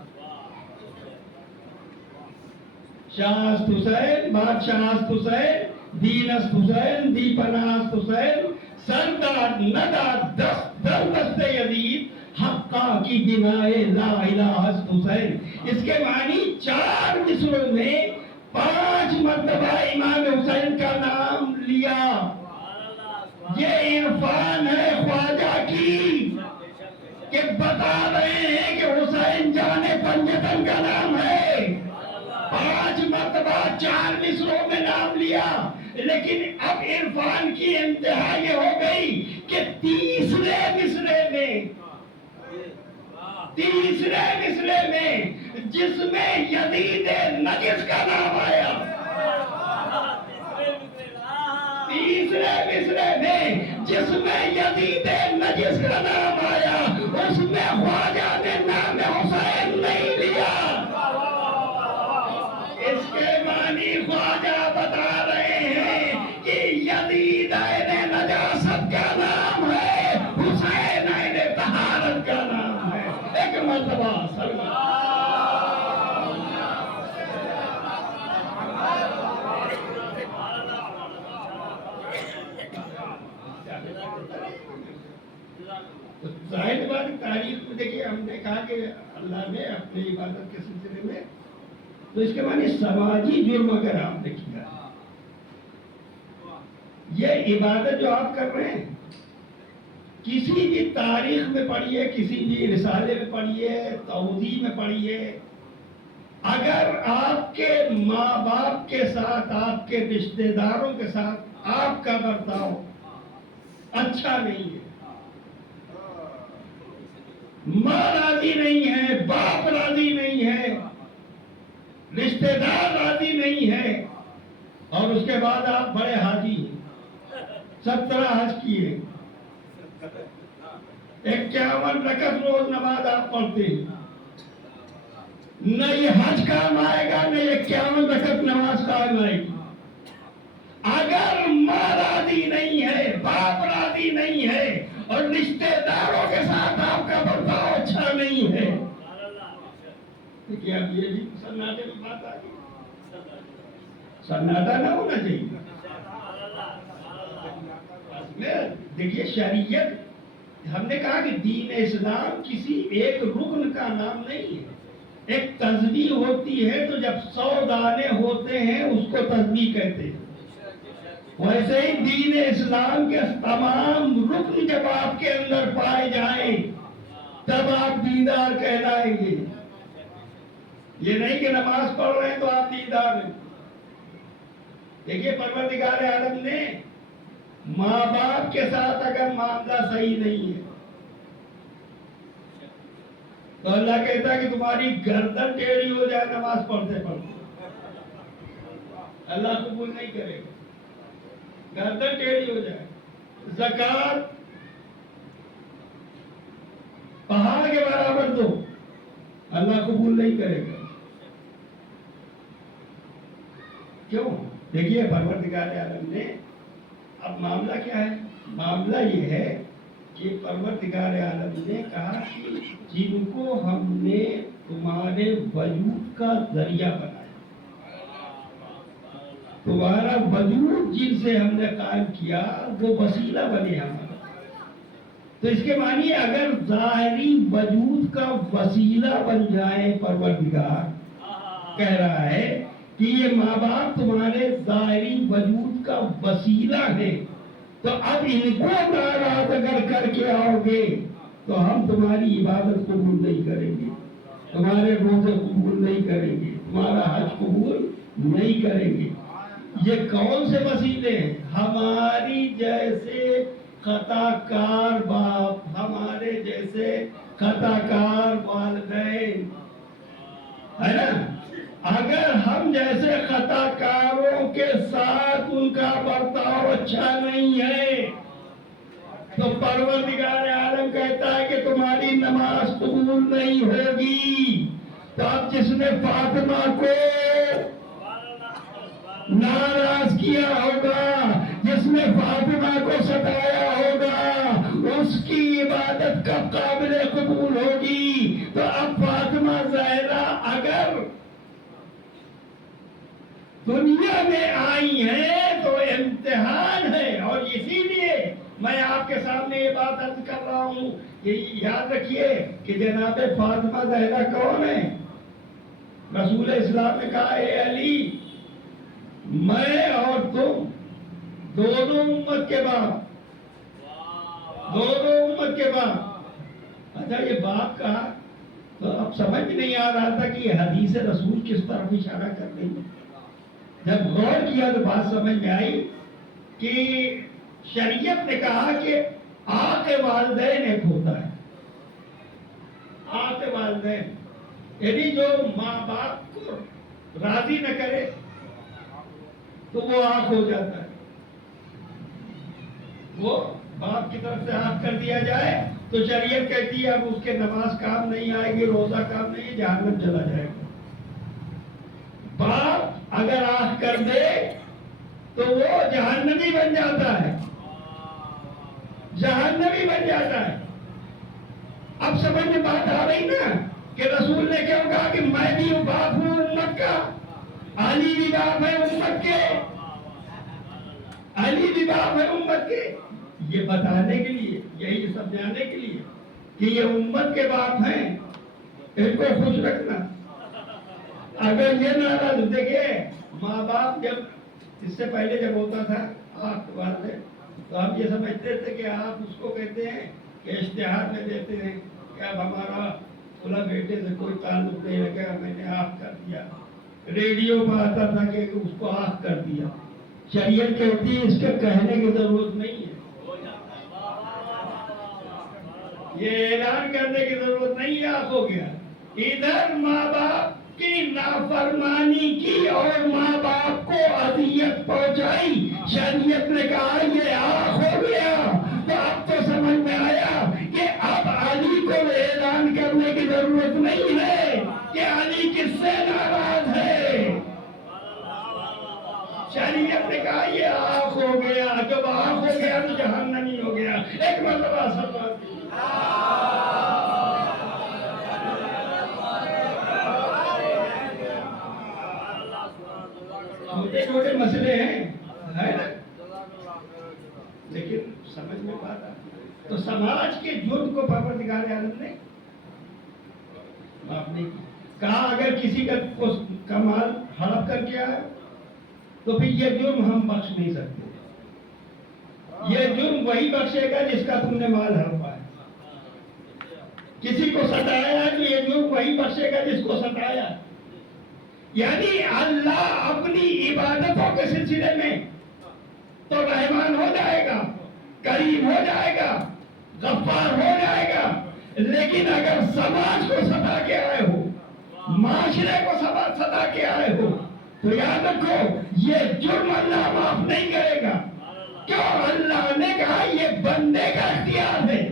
شاہست حسین، بادشاہست حسین، دینست حسین، دی پناست حسین، سردار نداد دست یزید، حقا کی بنائے لا الہ است حسین۔ اس کے معنی 4 مصروں میں 5 مرتبہ امام حسین کا نام لیا۔ یہ عرفان ہے خواجہ کی کہ بتا رہے ہیں کہ حسین جان پنجتن کا نام ہے، 5 مرتبہ 4 مصروں میں نام لیا۔ لیکن اب عرفان کی انتہا یہ ہو گئی کہ تیسرے مصرے میں جس میں یزید نجس کا نام آیا، تیسرے مصرے میں جس میں یزید نجس کا نام آیا، اس میں خواجہ نے نام حسین نہیں لیا۔ اس کے معنی خواجہ بتا رہے ہیں کہ یزید عین نجاست کا نام ہے، حسین عین طہارت کا نام ہے۔ ایک مرتبہ ظاہر بات تاریخ میں دیکھیے، ہم نے کہا کہ اللہ نے اپنی عبادت کے سلسلے میں، تو اس کے معنی سماجی جرم اگر آپ نے کیا، یہ عبادت جو آپ کر رہے ہیں، کسی بھی تاریخ میں پڑھیے، کسی بھی رسالے میں پڑھیے، توضیح میں پڑھیے، اگر آپ کے ماں باپ کے ساتھ، آپ کے رشتہ داروں کے ساتھ آپ کا برتاؤ اچھا نہیں ہے، ماں راضی نہیں ہے، باپ راضی نہیں ہے، رشتہ دار راضی نہیں ہے، اور اس کے بعد آپ بڑے حاجی ہیں، 17 حج کیے، 51 رکعت روز نماز آپ پڑھتے ہیں، نہ یہ حج کام آئے گا نہ یہ 51 رکعت نماز کام آئے گی۔ اگر ماں راضی نہیں ہے، باپ راضی نہیں ہے، اور رشتہ داروں کے ساتھ آپ کا برتاؤ اچھا نہیں ہے، تو کیا یہ بھی سناٹے میں بات آ گئی؟ سناٹا نہ ہونا چاہیے۔ دیکھیے شریعت، ہم نے کہا کہ دین اسلام کسی ایک رکن کا نام نہیں ہے، ایک تسبیح ہوتی ہے، تو جب 100 دانے ہوتے ہیں اس کو تسبیح کہتے ہیں۔ ویسے ہی دین اسلام کے تمام رکن جب آپ کے اندر پائے جائیں تب آپ دیندار کہلائیں گے۔ یہ نہیں کہ نماز پڑھ رہے ہیں تو آپ دیندار ہیں۔ دیکھیے پروردگار عالم نے ماں باپ کے ساتھ اگر معاملہ صحیح نہیں ہے تو اللہ کہتا ہے کہ تمہاری گردن ٹیڑھی ہو جائے نماز پڑھتے پڑھتے، اللہ قبول نہیں کرے گا، گردن ٹیڑھی ہو جائے۔ زکات پہاڑ کے برابر دو، اللہ قبول نہیں کرے گا۔ کیوں؟ دیکھیے پروردگار عالم نے، اب معاملہ کیا ہے؟ معاملہ یہ ہے کہ پروردگار عالم نے کہا کہ جن کو ہم نے تمہارے وجود کا ذریعہ بنایا، تمہارا وجود جن سے ہم نے قائم کیا وہ وسیلہ بنے ہمارا، تو اس کے معنی اگر ظاہری وجود کا وسیلہ بن جائے، پروردگار کہہ رہا ہے کہ یہ ماں باپ تمہارے ظاہری وجود کا وسیلہ ہے، تو اب ان کو ناراض اگر کر کے آؤ گے تو ہم تمہاری عبادت قبول نہیں کریں گے، تمہارے روزے قبول نہیں کریں گے، تمہارا حج قبول نہیں کریں گے۔ یہ کون سے وسیلے ہیں؟ ہماری جیسے خطا کار باپ، ہمارے جیسے خطا کار والدین، ہے نا؟ اگر ہم جیسے خطا کاروں کے ساتھ ان کا برتاؤ اچھا نہیں ہے تو پروردگار عالم کہتا ہے کہ تمہاری نماز قبول نہیں ہوگی۔ تو اب جس نے فاطمہ کو ناراض کیا ہوگا، جس نے فاطمہ کو ستایا ہوگا، اس کی عبادت کب قابل قبول ہوگی؟ تو اب فاطمہ زہرا اگر دنیا میں آئی ہیں تو امتحان ہے، اور اسی لیے میں آپ کے سامنے یہ بات عرض کر رہا ہوں کہ یاد رکھیے کہ جناب فاطمہ زہرا کون ہے؟ رسول اسلام نے کہا اے علی، میں اور تم دونوں امت کے باپ، دونوں امت کے باپ۔ اچھا یہ باپ کہا تو اب سمجھ نہیں آ رہا تھا کہ یہ حدیث رسول کس طرف اشارہ کر رہی ہے۔ جب غور کیا تو بات سمجھ میں آئی کہ شریعت نے کہا کہ آق والدین ایک ہوتا ہے، آق والدین یعنی جو ماں باپ کو راضی نہ کرے تو وہ آنکھ ہو جاتا ہے، وہ باپ کی طرف سے آنکھ کر دیا جائے تو شریعت کہتی ہے اب اس کے نماز کام نہیں آئے گی، روزہ کام نہیں، جہنم چلا جائے گا۔ باپ اگر آنکھ کر دے تو وہ جہنمی بن جاتا ہے، جہنمی بن جاتا ہے۔ اب سمجھ میں بات آ رہی نا کہ رسول نے کیوں کہا کہ میں بھی باپ ہوں امت کا، علی بھی باپ ہے امت کے، علی بھی باپ ہے امت کے، یہ بتانے کے لیے، یہی سمجھانے کے لیے کہ یہ امت کے باپ ہیں، ان کو خوش رکھنا۔ اگر یہ ناراض، دیکھیں ماں باپ جب اس سے پہلے جب ہوتا تھا آپ کے بعد میں تو ہم یہ سمجھتے تھے کہ آپ اس کو کہتے ہیں کہ اشتہار میں دیتے ہیں کہ اب ہمارا فلاں بیٹے سے کوئی تعلق نہیں رکھا، میں نے آف کر دیا، ریڈیو پہ آتا تھا کہ اس کو آف کر دیا۔ شریعت کہتی ہے اس کے کہنے کی ضرورت نہیں ہے، یہ اعلان کرنے کی ضرورت نہیں ہے، ہو گیا ادھر ماں باپ کی نافرمانی کی اور ماں باپ کو اذیت پہنچائی، شریعت نے کہا یہ آنکھ ہو گیا، تو اب تو سمجھ میں آیا کہ اب علی کو اعلان کرنے کی ضرورت نہیں ہے کہ علی کس سے ناراض ہے۔ شریعت نے کہا یہ آنکھ ہو گیا، جب آنکھ ہو گیا تو جہنمی ہو گیا۔ ایک مرتبہ چھوٹے چھوٹے مسئلے ہیں نا، لیکن سمجھ میں بات آتی ہے۔ تو سماج کے جرم کو پروردگار عالم نے معاف نہیں کہا، اگر کسی کا مال ہڑپ کر کے آئے تو پھر یہ جرم ہم بخش نہیں سکتے، یہ جرم وہی بخشے گا جس کا تم نے مال ہڑپا ہے۔ کسی کو ستایا تو یہ جرم وہی بخشے گا جس کو ستایا۔ یعنی اللہ اپنی عبادتوں کے سلسلے میں تو رحمان ہو جائے گا، کریم ہو جائے گا، غفار ہو جائے گا، لیکن اگر سماج کو ستا کے آئے ہو، معاشرے کو ستا کے آئے ہو تو یاد رکھو یہ جرم اللہ معاف نہیں کرے گا۔ کیوں؟ اللہ نے کہا یہ بندے کا اختیار ہے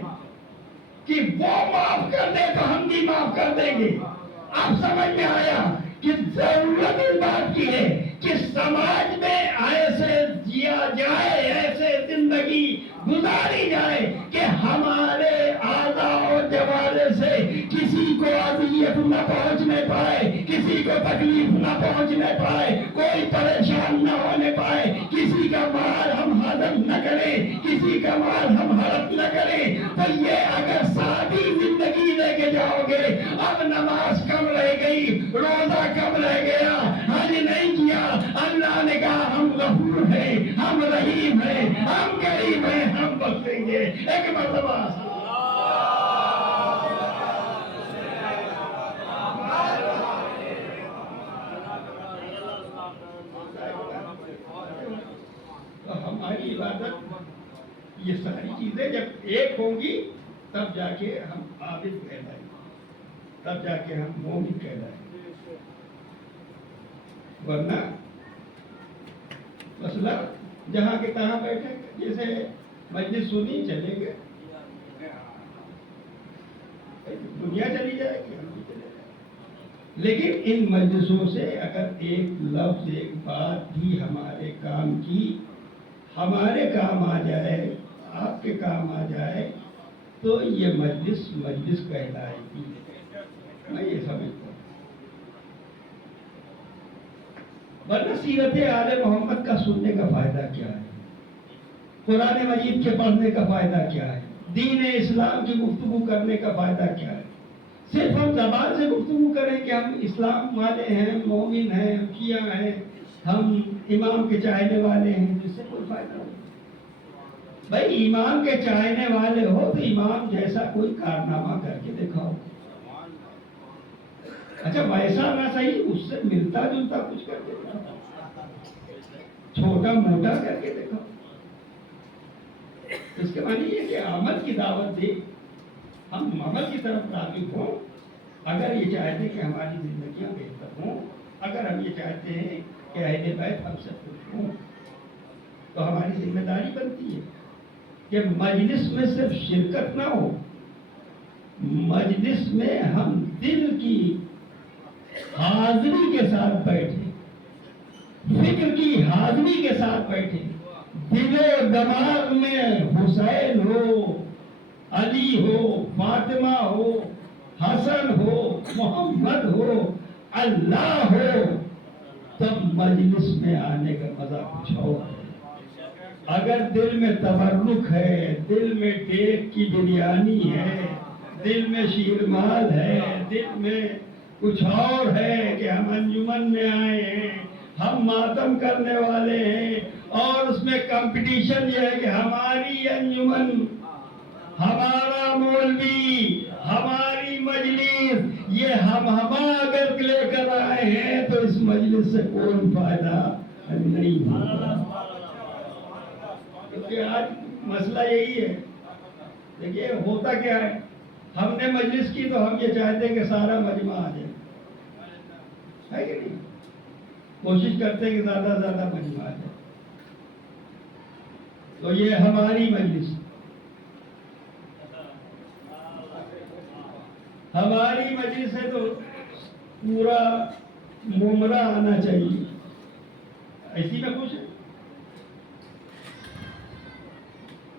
کہ وہ معاف کر دے تو ہم بھی معاف کر دیں گے۔ اب سمجھ میں آیا کہ ضرورت اس بات کی ہے کہ سماج میں ایسے جیا جائے، ایسے زندگی گزاری جائے کہ ہمارے اعضاء و جوارے سے کسی کو اذیت نہ پہنچنے پائے، کسی کو تکلیف نہ پہنچنے پائے، کوئی پریشان نہ ہونے پائے، کسی کا مال ہم ہضم نہ کریں، کسی کا مال ہم ہڑپ نہ کریں۔ تو یہ اگر سادی زندگی لے کے جاؤ گے، اب نماز کم رہ گئی، روزہ کم رہ گیا، حج نہیں کیا، اللہ نے کہا ہم غفور ہیں، ہم رحیم ہیں، ہم کریم ہیں، ہم بخشیں گے۔ ایک مرتبہ تو ہماری عبادت یہ ساری چیزیں جب ایک ہوں گی تب جا کے ہم عابد کہلائیں گے، تب جا کے ہم مومن کہلائیں گے، ورنہ مسئلہ جہاں کے تہاں بیٹھے جیسے مجلس سنی چلے گئے، دنیا چلی جائے گی، ہم بھی چلے جائیں گے۔ لیکن ان مجلسوں سے اگر ایک لفظ، ایک بات بھی ہمارے کام کی، ہمارے کام آ جائے، آپ کے کام آ جائے تو یہ مجلس کہلائے گی۔ میں یہ سمجھتا ہوں، ورنہ سیرت آل محمد کا سننے کا فائدہ کیا ہے؟ قرآن مجید کے پڑھنے کا فائدہ کیا ہے؟ دین اسلام کی گفتگو کرنے کا فائدہ کیا ہے؟ صرف ہم زبان سے گفتگو کریں کہ ہم اسلام والے ہیں، مومن ہیں، شیعہ ہیں، ہم امام کے چاہنے والے ہیں، جس سے کوئی فائدہ نہیں۔ بھائی امام کے چاہنے والے ہو تو امام جیسا کوئی کارنامہ کر کے دکھاؤ۔ اچھا ویسا نہ صحیح، اس سے ملتا جلتا کچھ کر کے دکھاؤ، چھوٹا موٹا کر کے دکھاؤ۔ اس کے معنی یہ کہ عمل کی دعوت دے، ہم عمل کی طرف راغب ہوں۔ اگر یہ چاہتے ہیں کہ ہماری زندگیاں بہتر ہوں، اگر ہم یہ چاہتے ہیں کہ اہل بیت ہم سے خوش ہوں، تو ہماری ذمہ داری بنتی ہے کہ مجلس میں صرف شرکت نہ ہو، مجلس میں ہم دل کی حاضری کے ساتھ بیٹھیں، فکر کی حاضری کے ساتھ بیٹھیں، دل و دماغ میں حسین ہو، علی ہو، فاطمہ ہو، حسن ہو، محمد ہو، اللہ ہو، تب مجلس میں آنے کا مزہ کچھ اور ہے۔ اگر دل میں تبرک ہے، دل میں ٹیک کی بریانی ہے، دل میں شیرمال ہے، دل میں کچھ اور ہے کہ ہم انجمن میں آئے ہیں، ہم ماتم کرنے والے ہیں، اور اس میں کمپٹیشن یہ ہے کہ ہماری انجمن، ہمارا مولوی، ہماری مجلس، یہ ہم اگر لے کر آئے ہیں تو اس مجلس سے کوئی فائدہ نہیں ہوگا۔ کیونکہ آج مسئلہ یہی ہے، دیکھیے ہوتا کیا ہے، ہم نے مجلس کی تو ہم یہ چاہتے ہیں کہ سارا مجمع آ جائے، ہے کہ نہیں؟ کوشش کرتے ہیں کہ زیادہ سے زیادہ مجمع آ جائے. تو یہ ہماری مجلس، ہماری مجلس ہے تو پورا ممرہ آنا چاہیے. ایسی میں خوش ہے.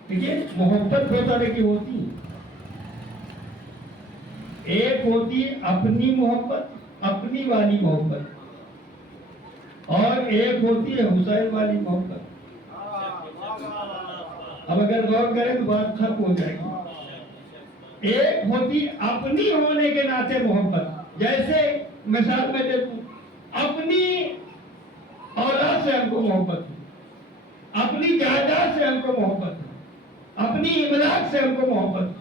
دیکھیے محبت دو طرح کی ہوتی ہے. ایک ہوتی ہے اپنی محبت، اپنی والی محبت، اور ایک ہوتی ہے حسین والی محبت. اب اگر غور کریں تو بات ختم ہو جائے گی. ایک ہوتی اپنی ہونے کے ناطے محبت، جیسے مثال میں دے دوں، اپنی اولاد سے ہم کو محبت ہے، اپنی جائیداد سے ہم کو محبت ہے، اپنی املاک سے ہم کو محبت ہے،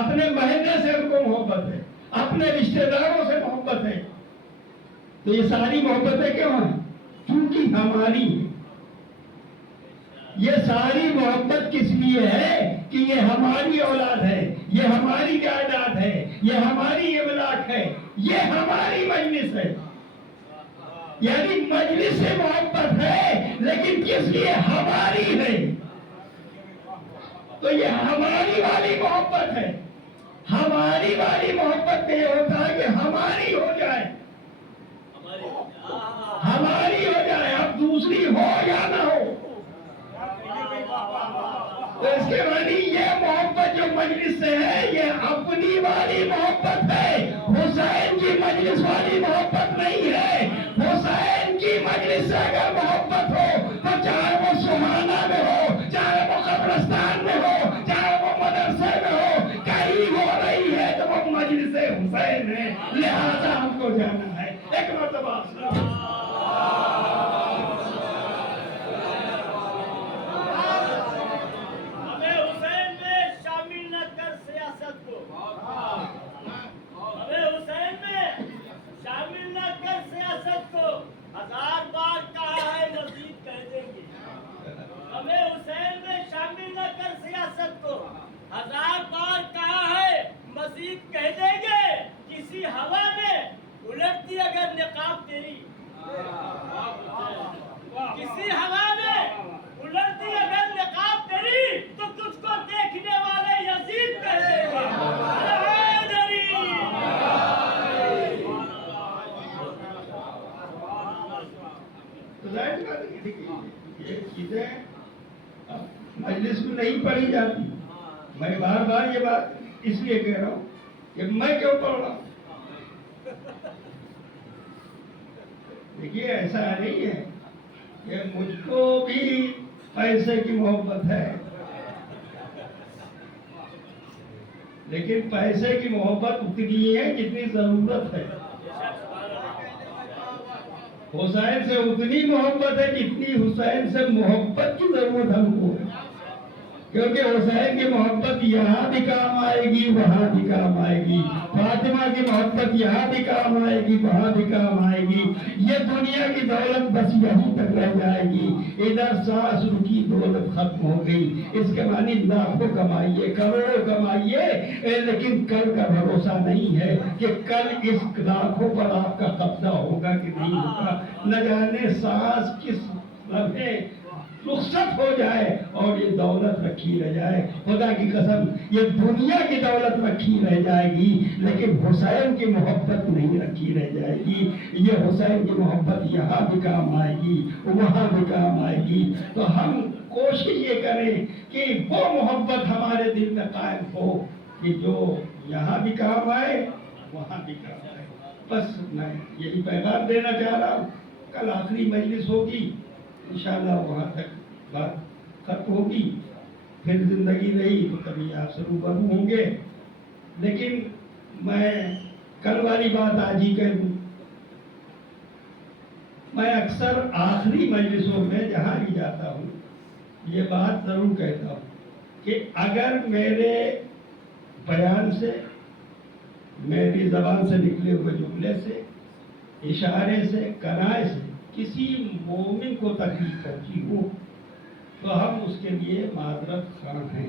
اپنے محلے سے ہم کو محبت ہے، اپنے رشتہ داروں سے محبت ہے. تو یہ ساری محبتیں کیوں ہیں؟ کیونکہ ہماری ہیں. یہ ساری محبت کس لیے ہے؟ کہ یہ ہماری اولاد ہے، یہ ہماری جائیداد ہے، یہ ہماری املاک ہے، یہ ہماری مجلس ہے. یعنی مجلس سے محبت ہے لیکن کس لیے؟ ہماری ہے. تو یہ ہماری والی محبت ہے. ہماری والی محبت میں یہ ہوتا ہے کہ ہماری ہو جائے، ہماری ہو جائے، اب دوسری ہو یا نہ ہو. تو اس کے معنی یہ محبت جو مجلس سے ہے یہ اپنی والی محبت ہے، حسین کی مجلس والی محبت نہیں ہے. حسین کی مجلس سے اگر محبت ہو تو چاہے وہ سبحانہ میں ہو، چاہے وہ قبرستان میں ہو، چاہے وہ مدرسے میں ہو، کہیں ہو رہی ہے تو وہ مجلس حسین ہے. لہذا ہم کو جانا ہے. ایک مرتبہ ہمیں حسین میں شامل نہ کر سیاست کو، ہمیں حسین میں شامل نہ کر سیاست کو. 1000 بار کہا ہے، مزید کہہ دیں گے. ہمیں حسین میں شامل نہ کر سیاست کو، 1000 بار کہا ہے، مزید کہہ دیں گے. کسی ہوا نے الٹ دی اگر نقاب تیری، کسی ہوا نے الٹ دی اگر نقاب تیری، تو تجھ کو دیکھنے والے یزید کہے گا حیدری. تو ظاہر بات ہے کہ یہ چیزیں مجلس میں نہیں پڑھی جاتی. میں بار بار یہ بات اس لیے کہہ رہا ہوں کہ میں کیوں پڑھ رہا ہوں. دیکھیے ایسا نہیں ہے کہ مجھ کو بھی پیسے کی محبت ہے، لیکن پیسے کی محبت اتنی ہے جتنی ضرورت ہے. حسین سے اتنی محبت ہے جتنی حسین سے محبت کی ضرورت ہم کو ہے. کیونکہ حسین کی محبت یہاں بھی کام آئے گی، وہاں بھی کام آئے گی. فاطمہ کی محبت یہاں بھی کام آئے گی، وہاں بھی کام آئے گی. یہ دنیا کی دولت بس یہیں تک رہ جائے گی. ادھر سانس رکی دولت ختم ہو گئی. اس کے معنی لاکھوں کمائیے، کروڑوں کمائیے، لیکن کل کا بھروسہ نہیں ہے کہ کل اس لاکھوں پر آپ کا قبضہ ہوگا کہ نہیں ہوگا. نہ جانے سانس کس لمحے رخصت ہو جائے اور یہ دولت رکھی رہ جائے. خدا کی قسم یہ دنیا کی دولت رکھی رہ جائے گی لیکن حسین کی محبت نہیں رکھی رہ جائے گی. یہ حسین کی محبت یہاں بھی کام آئے گی، وہاں بھی کام آئے گی. تو ہم کوشش یہ کریں کہ وہ محبت ہمارے دل میں قائم ہو کہ جو یہاں بھی کام آئے، وہاں بھی کام آئے. بس میں یہی پیغام دینا چاہ رہا ہوں. کل آخری مجلس ہوگی انشاءاللہ، وہاں تک بات ختم ہوگی. پھر زندگی رہی تو کبھی آپ سے روبرو ہوں گے. لیکن میں کل والی بات آج ہی کہہ دوں. میں اکثر آخری مجلسوں میں جہاں بھی جاتا ہوں یہ بات ضرور کہتا ہوں کہ اگر میرے بیان سے، میری زبان سے نکلے ہوئے جملے سے، اشارے سے، کنائے سے کسی مومن کو تکلیف پہنچی ہو تو ہم اس کے لیے معذرت خواہ ہیں.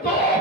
2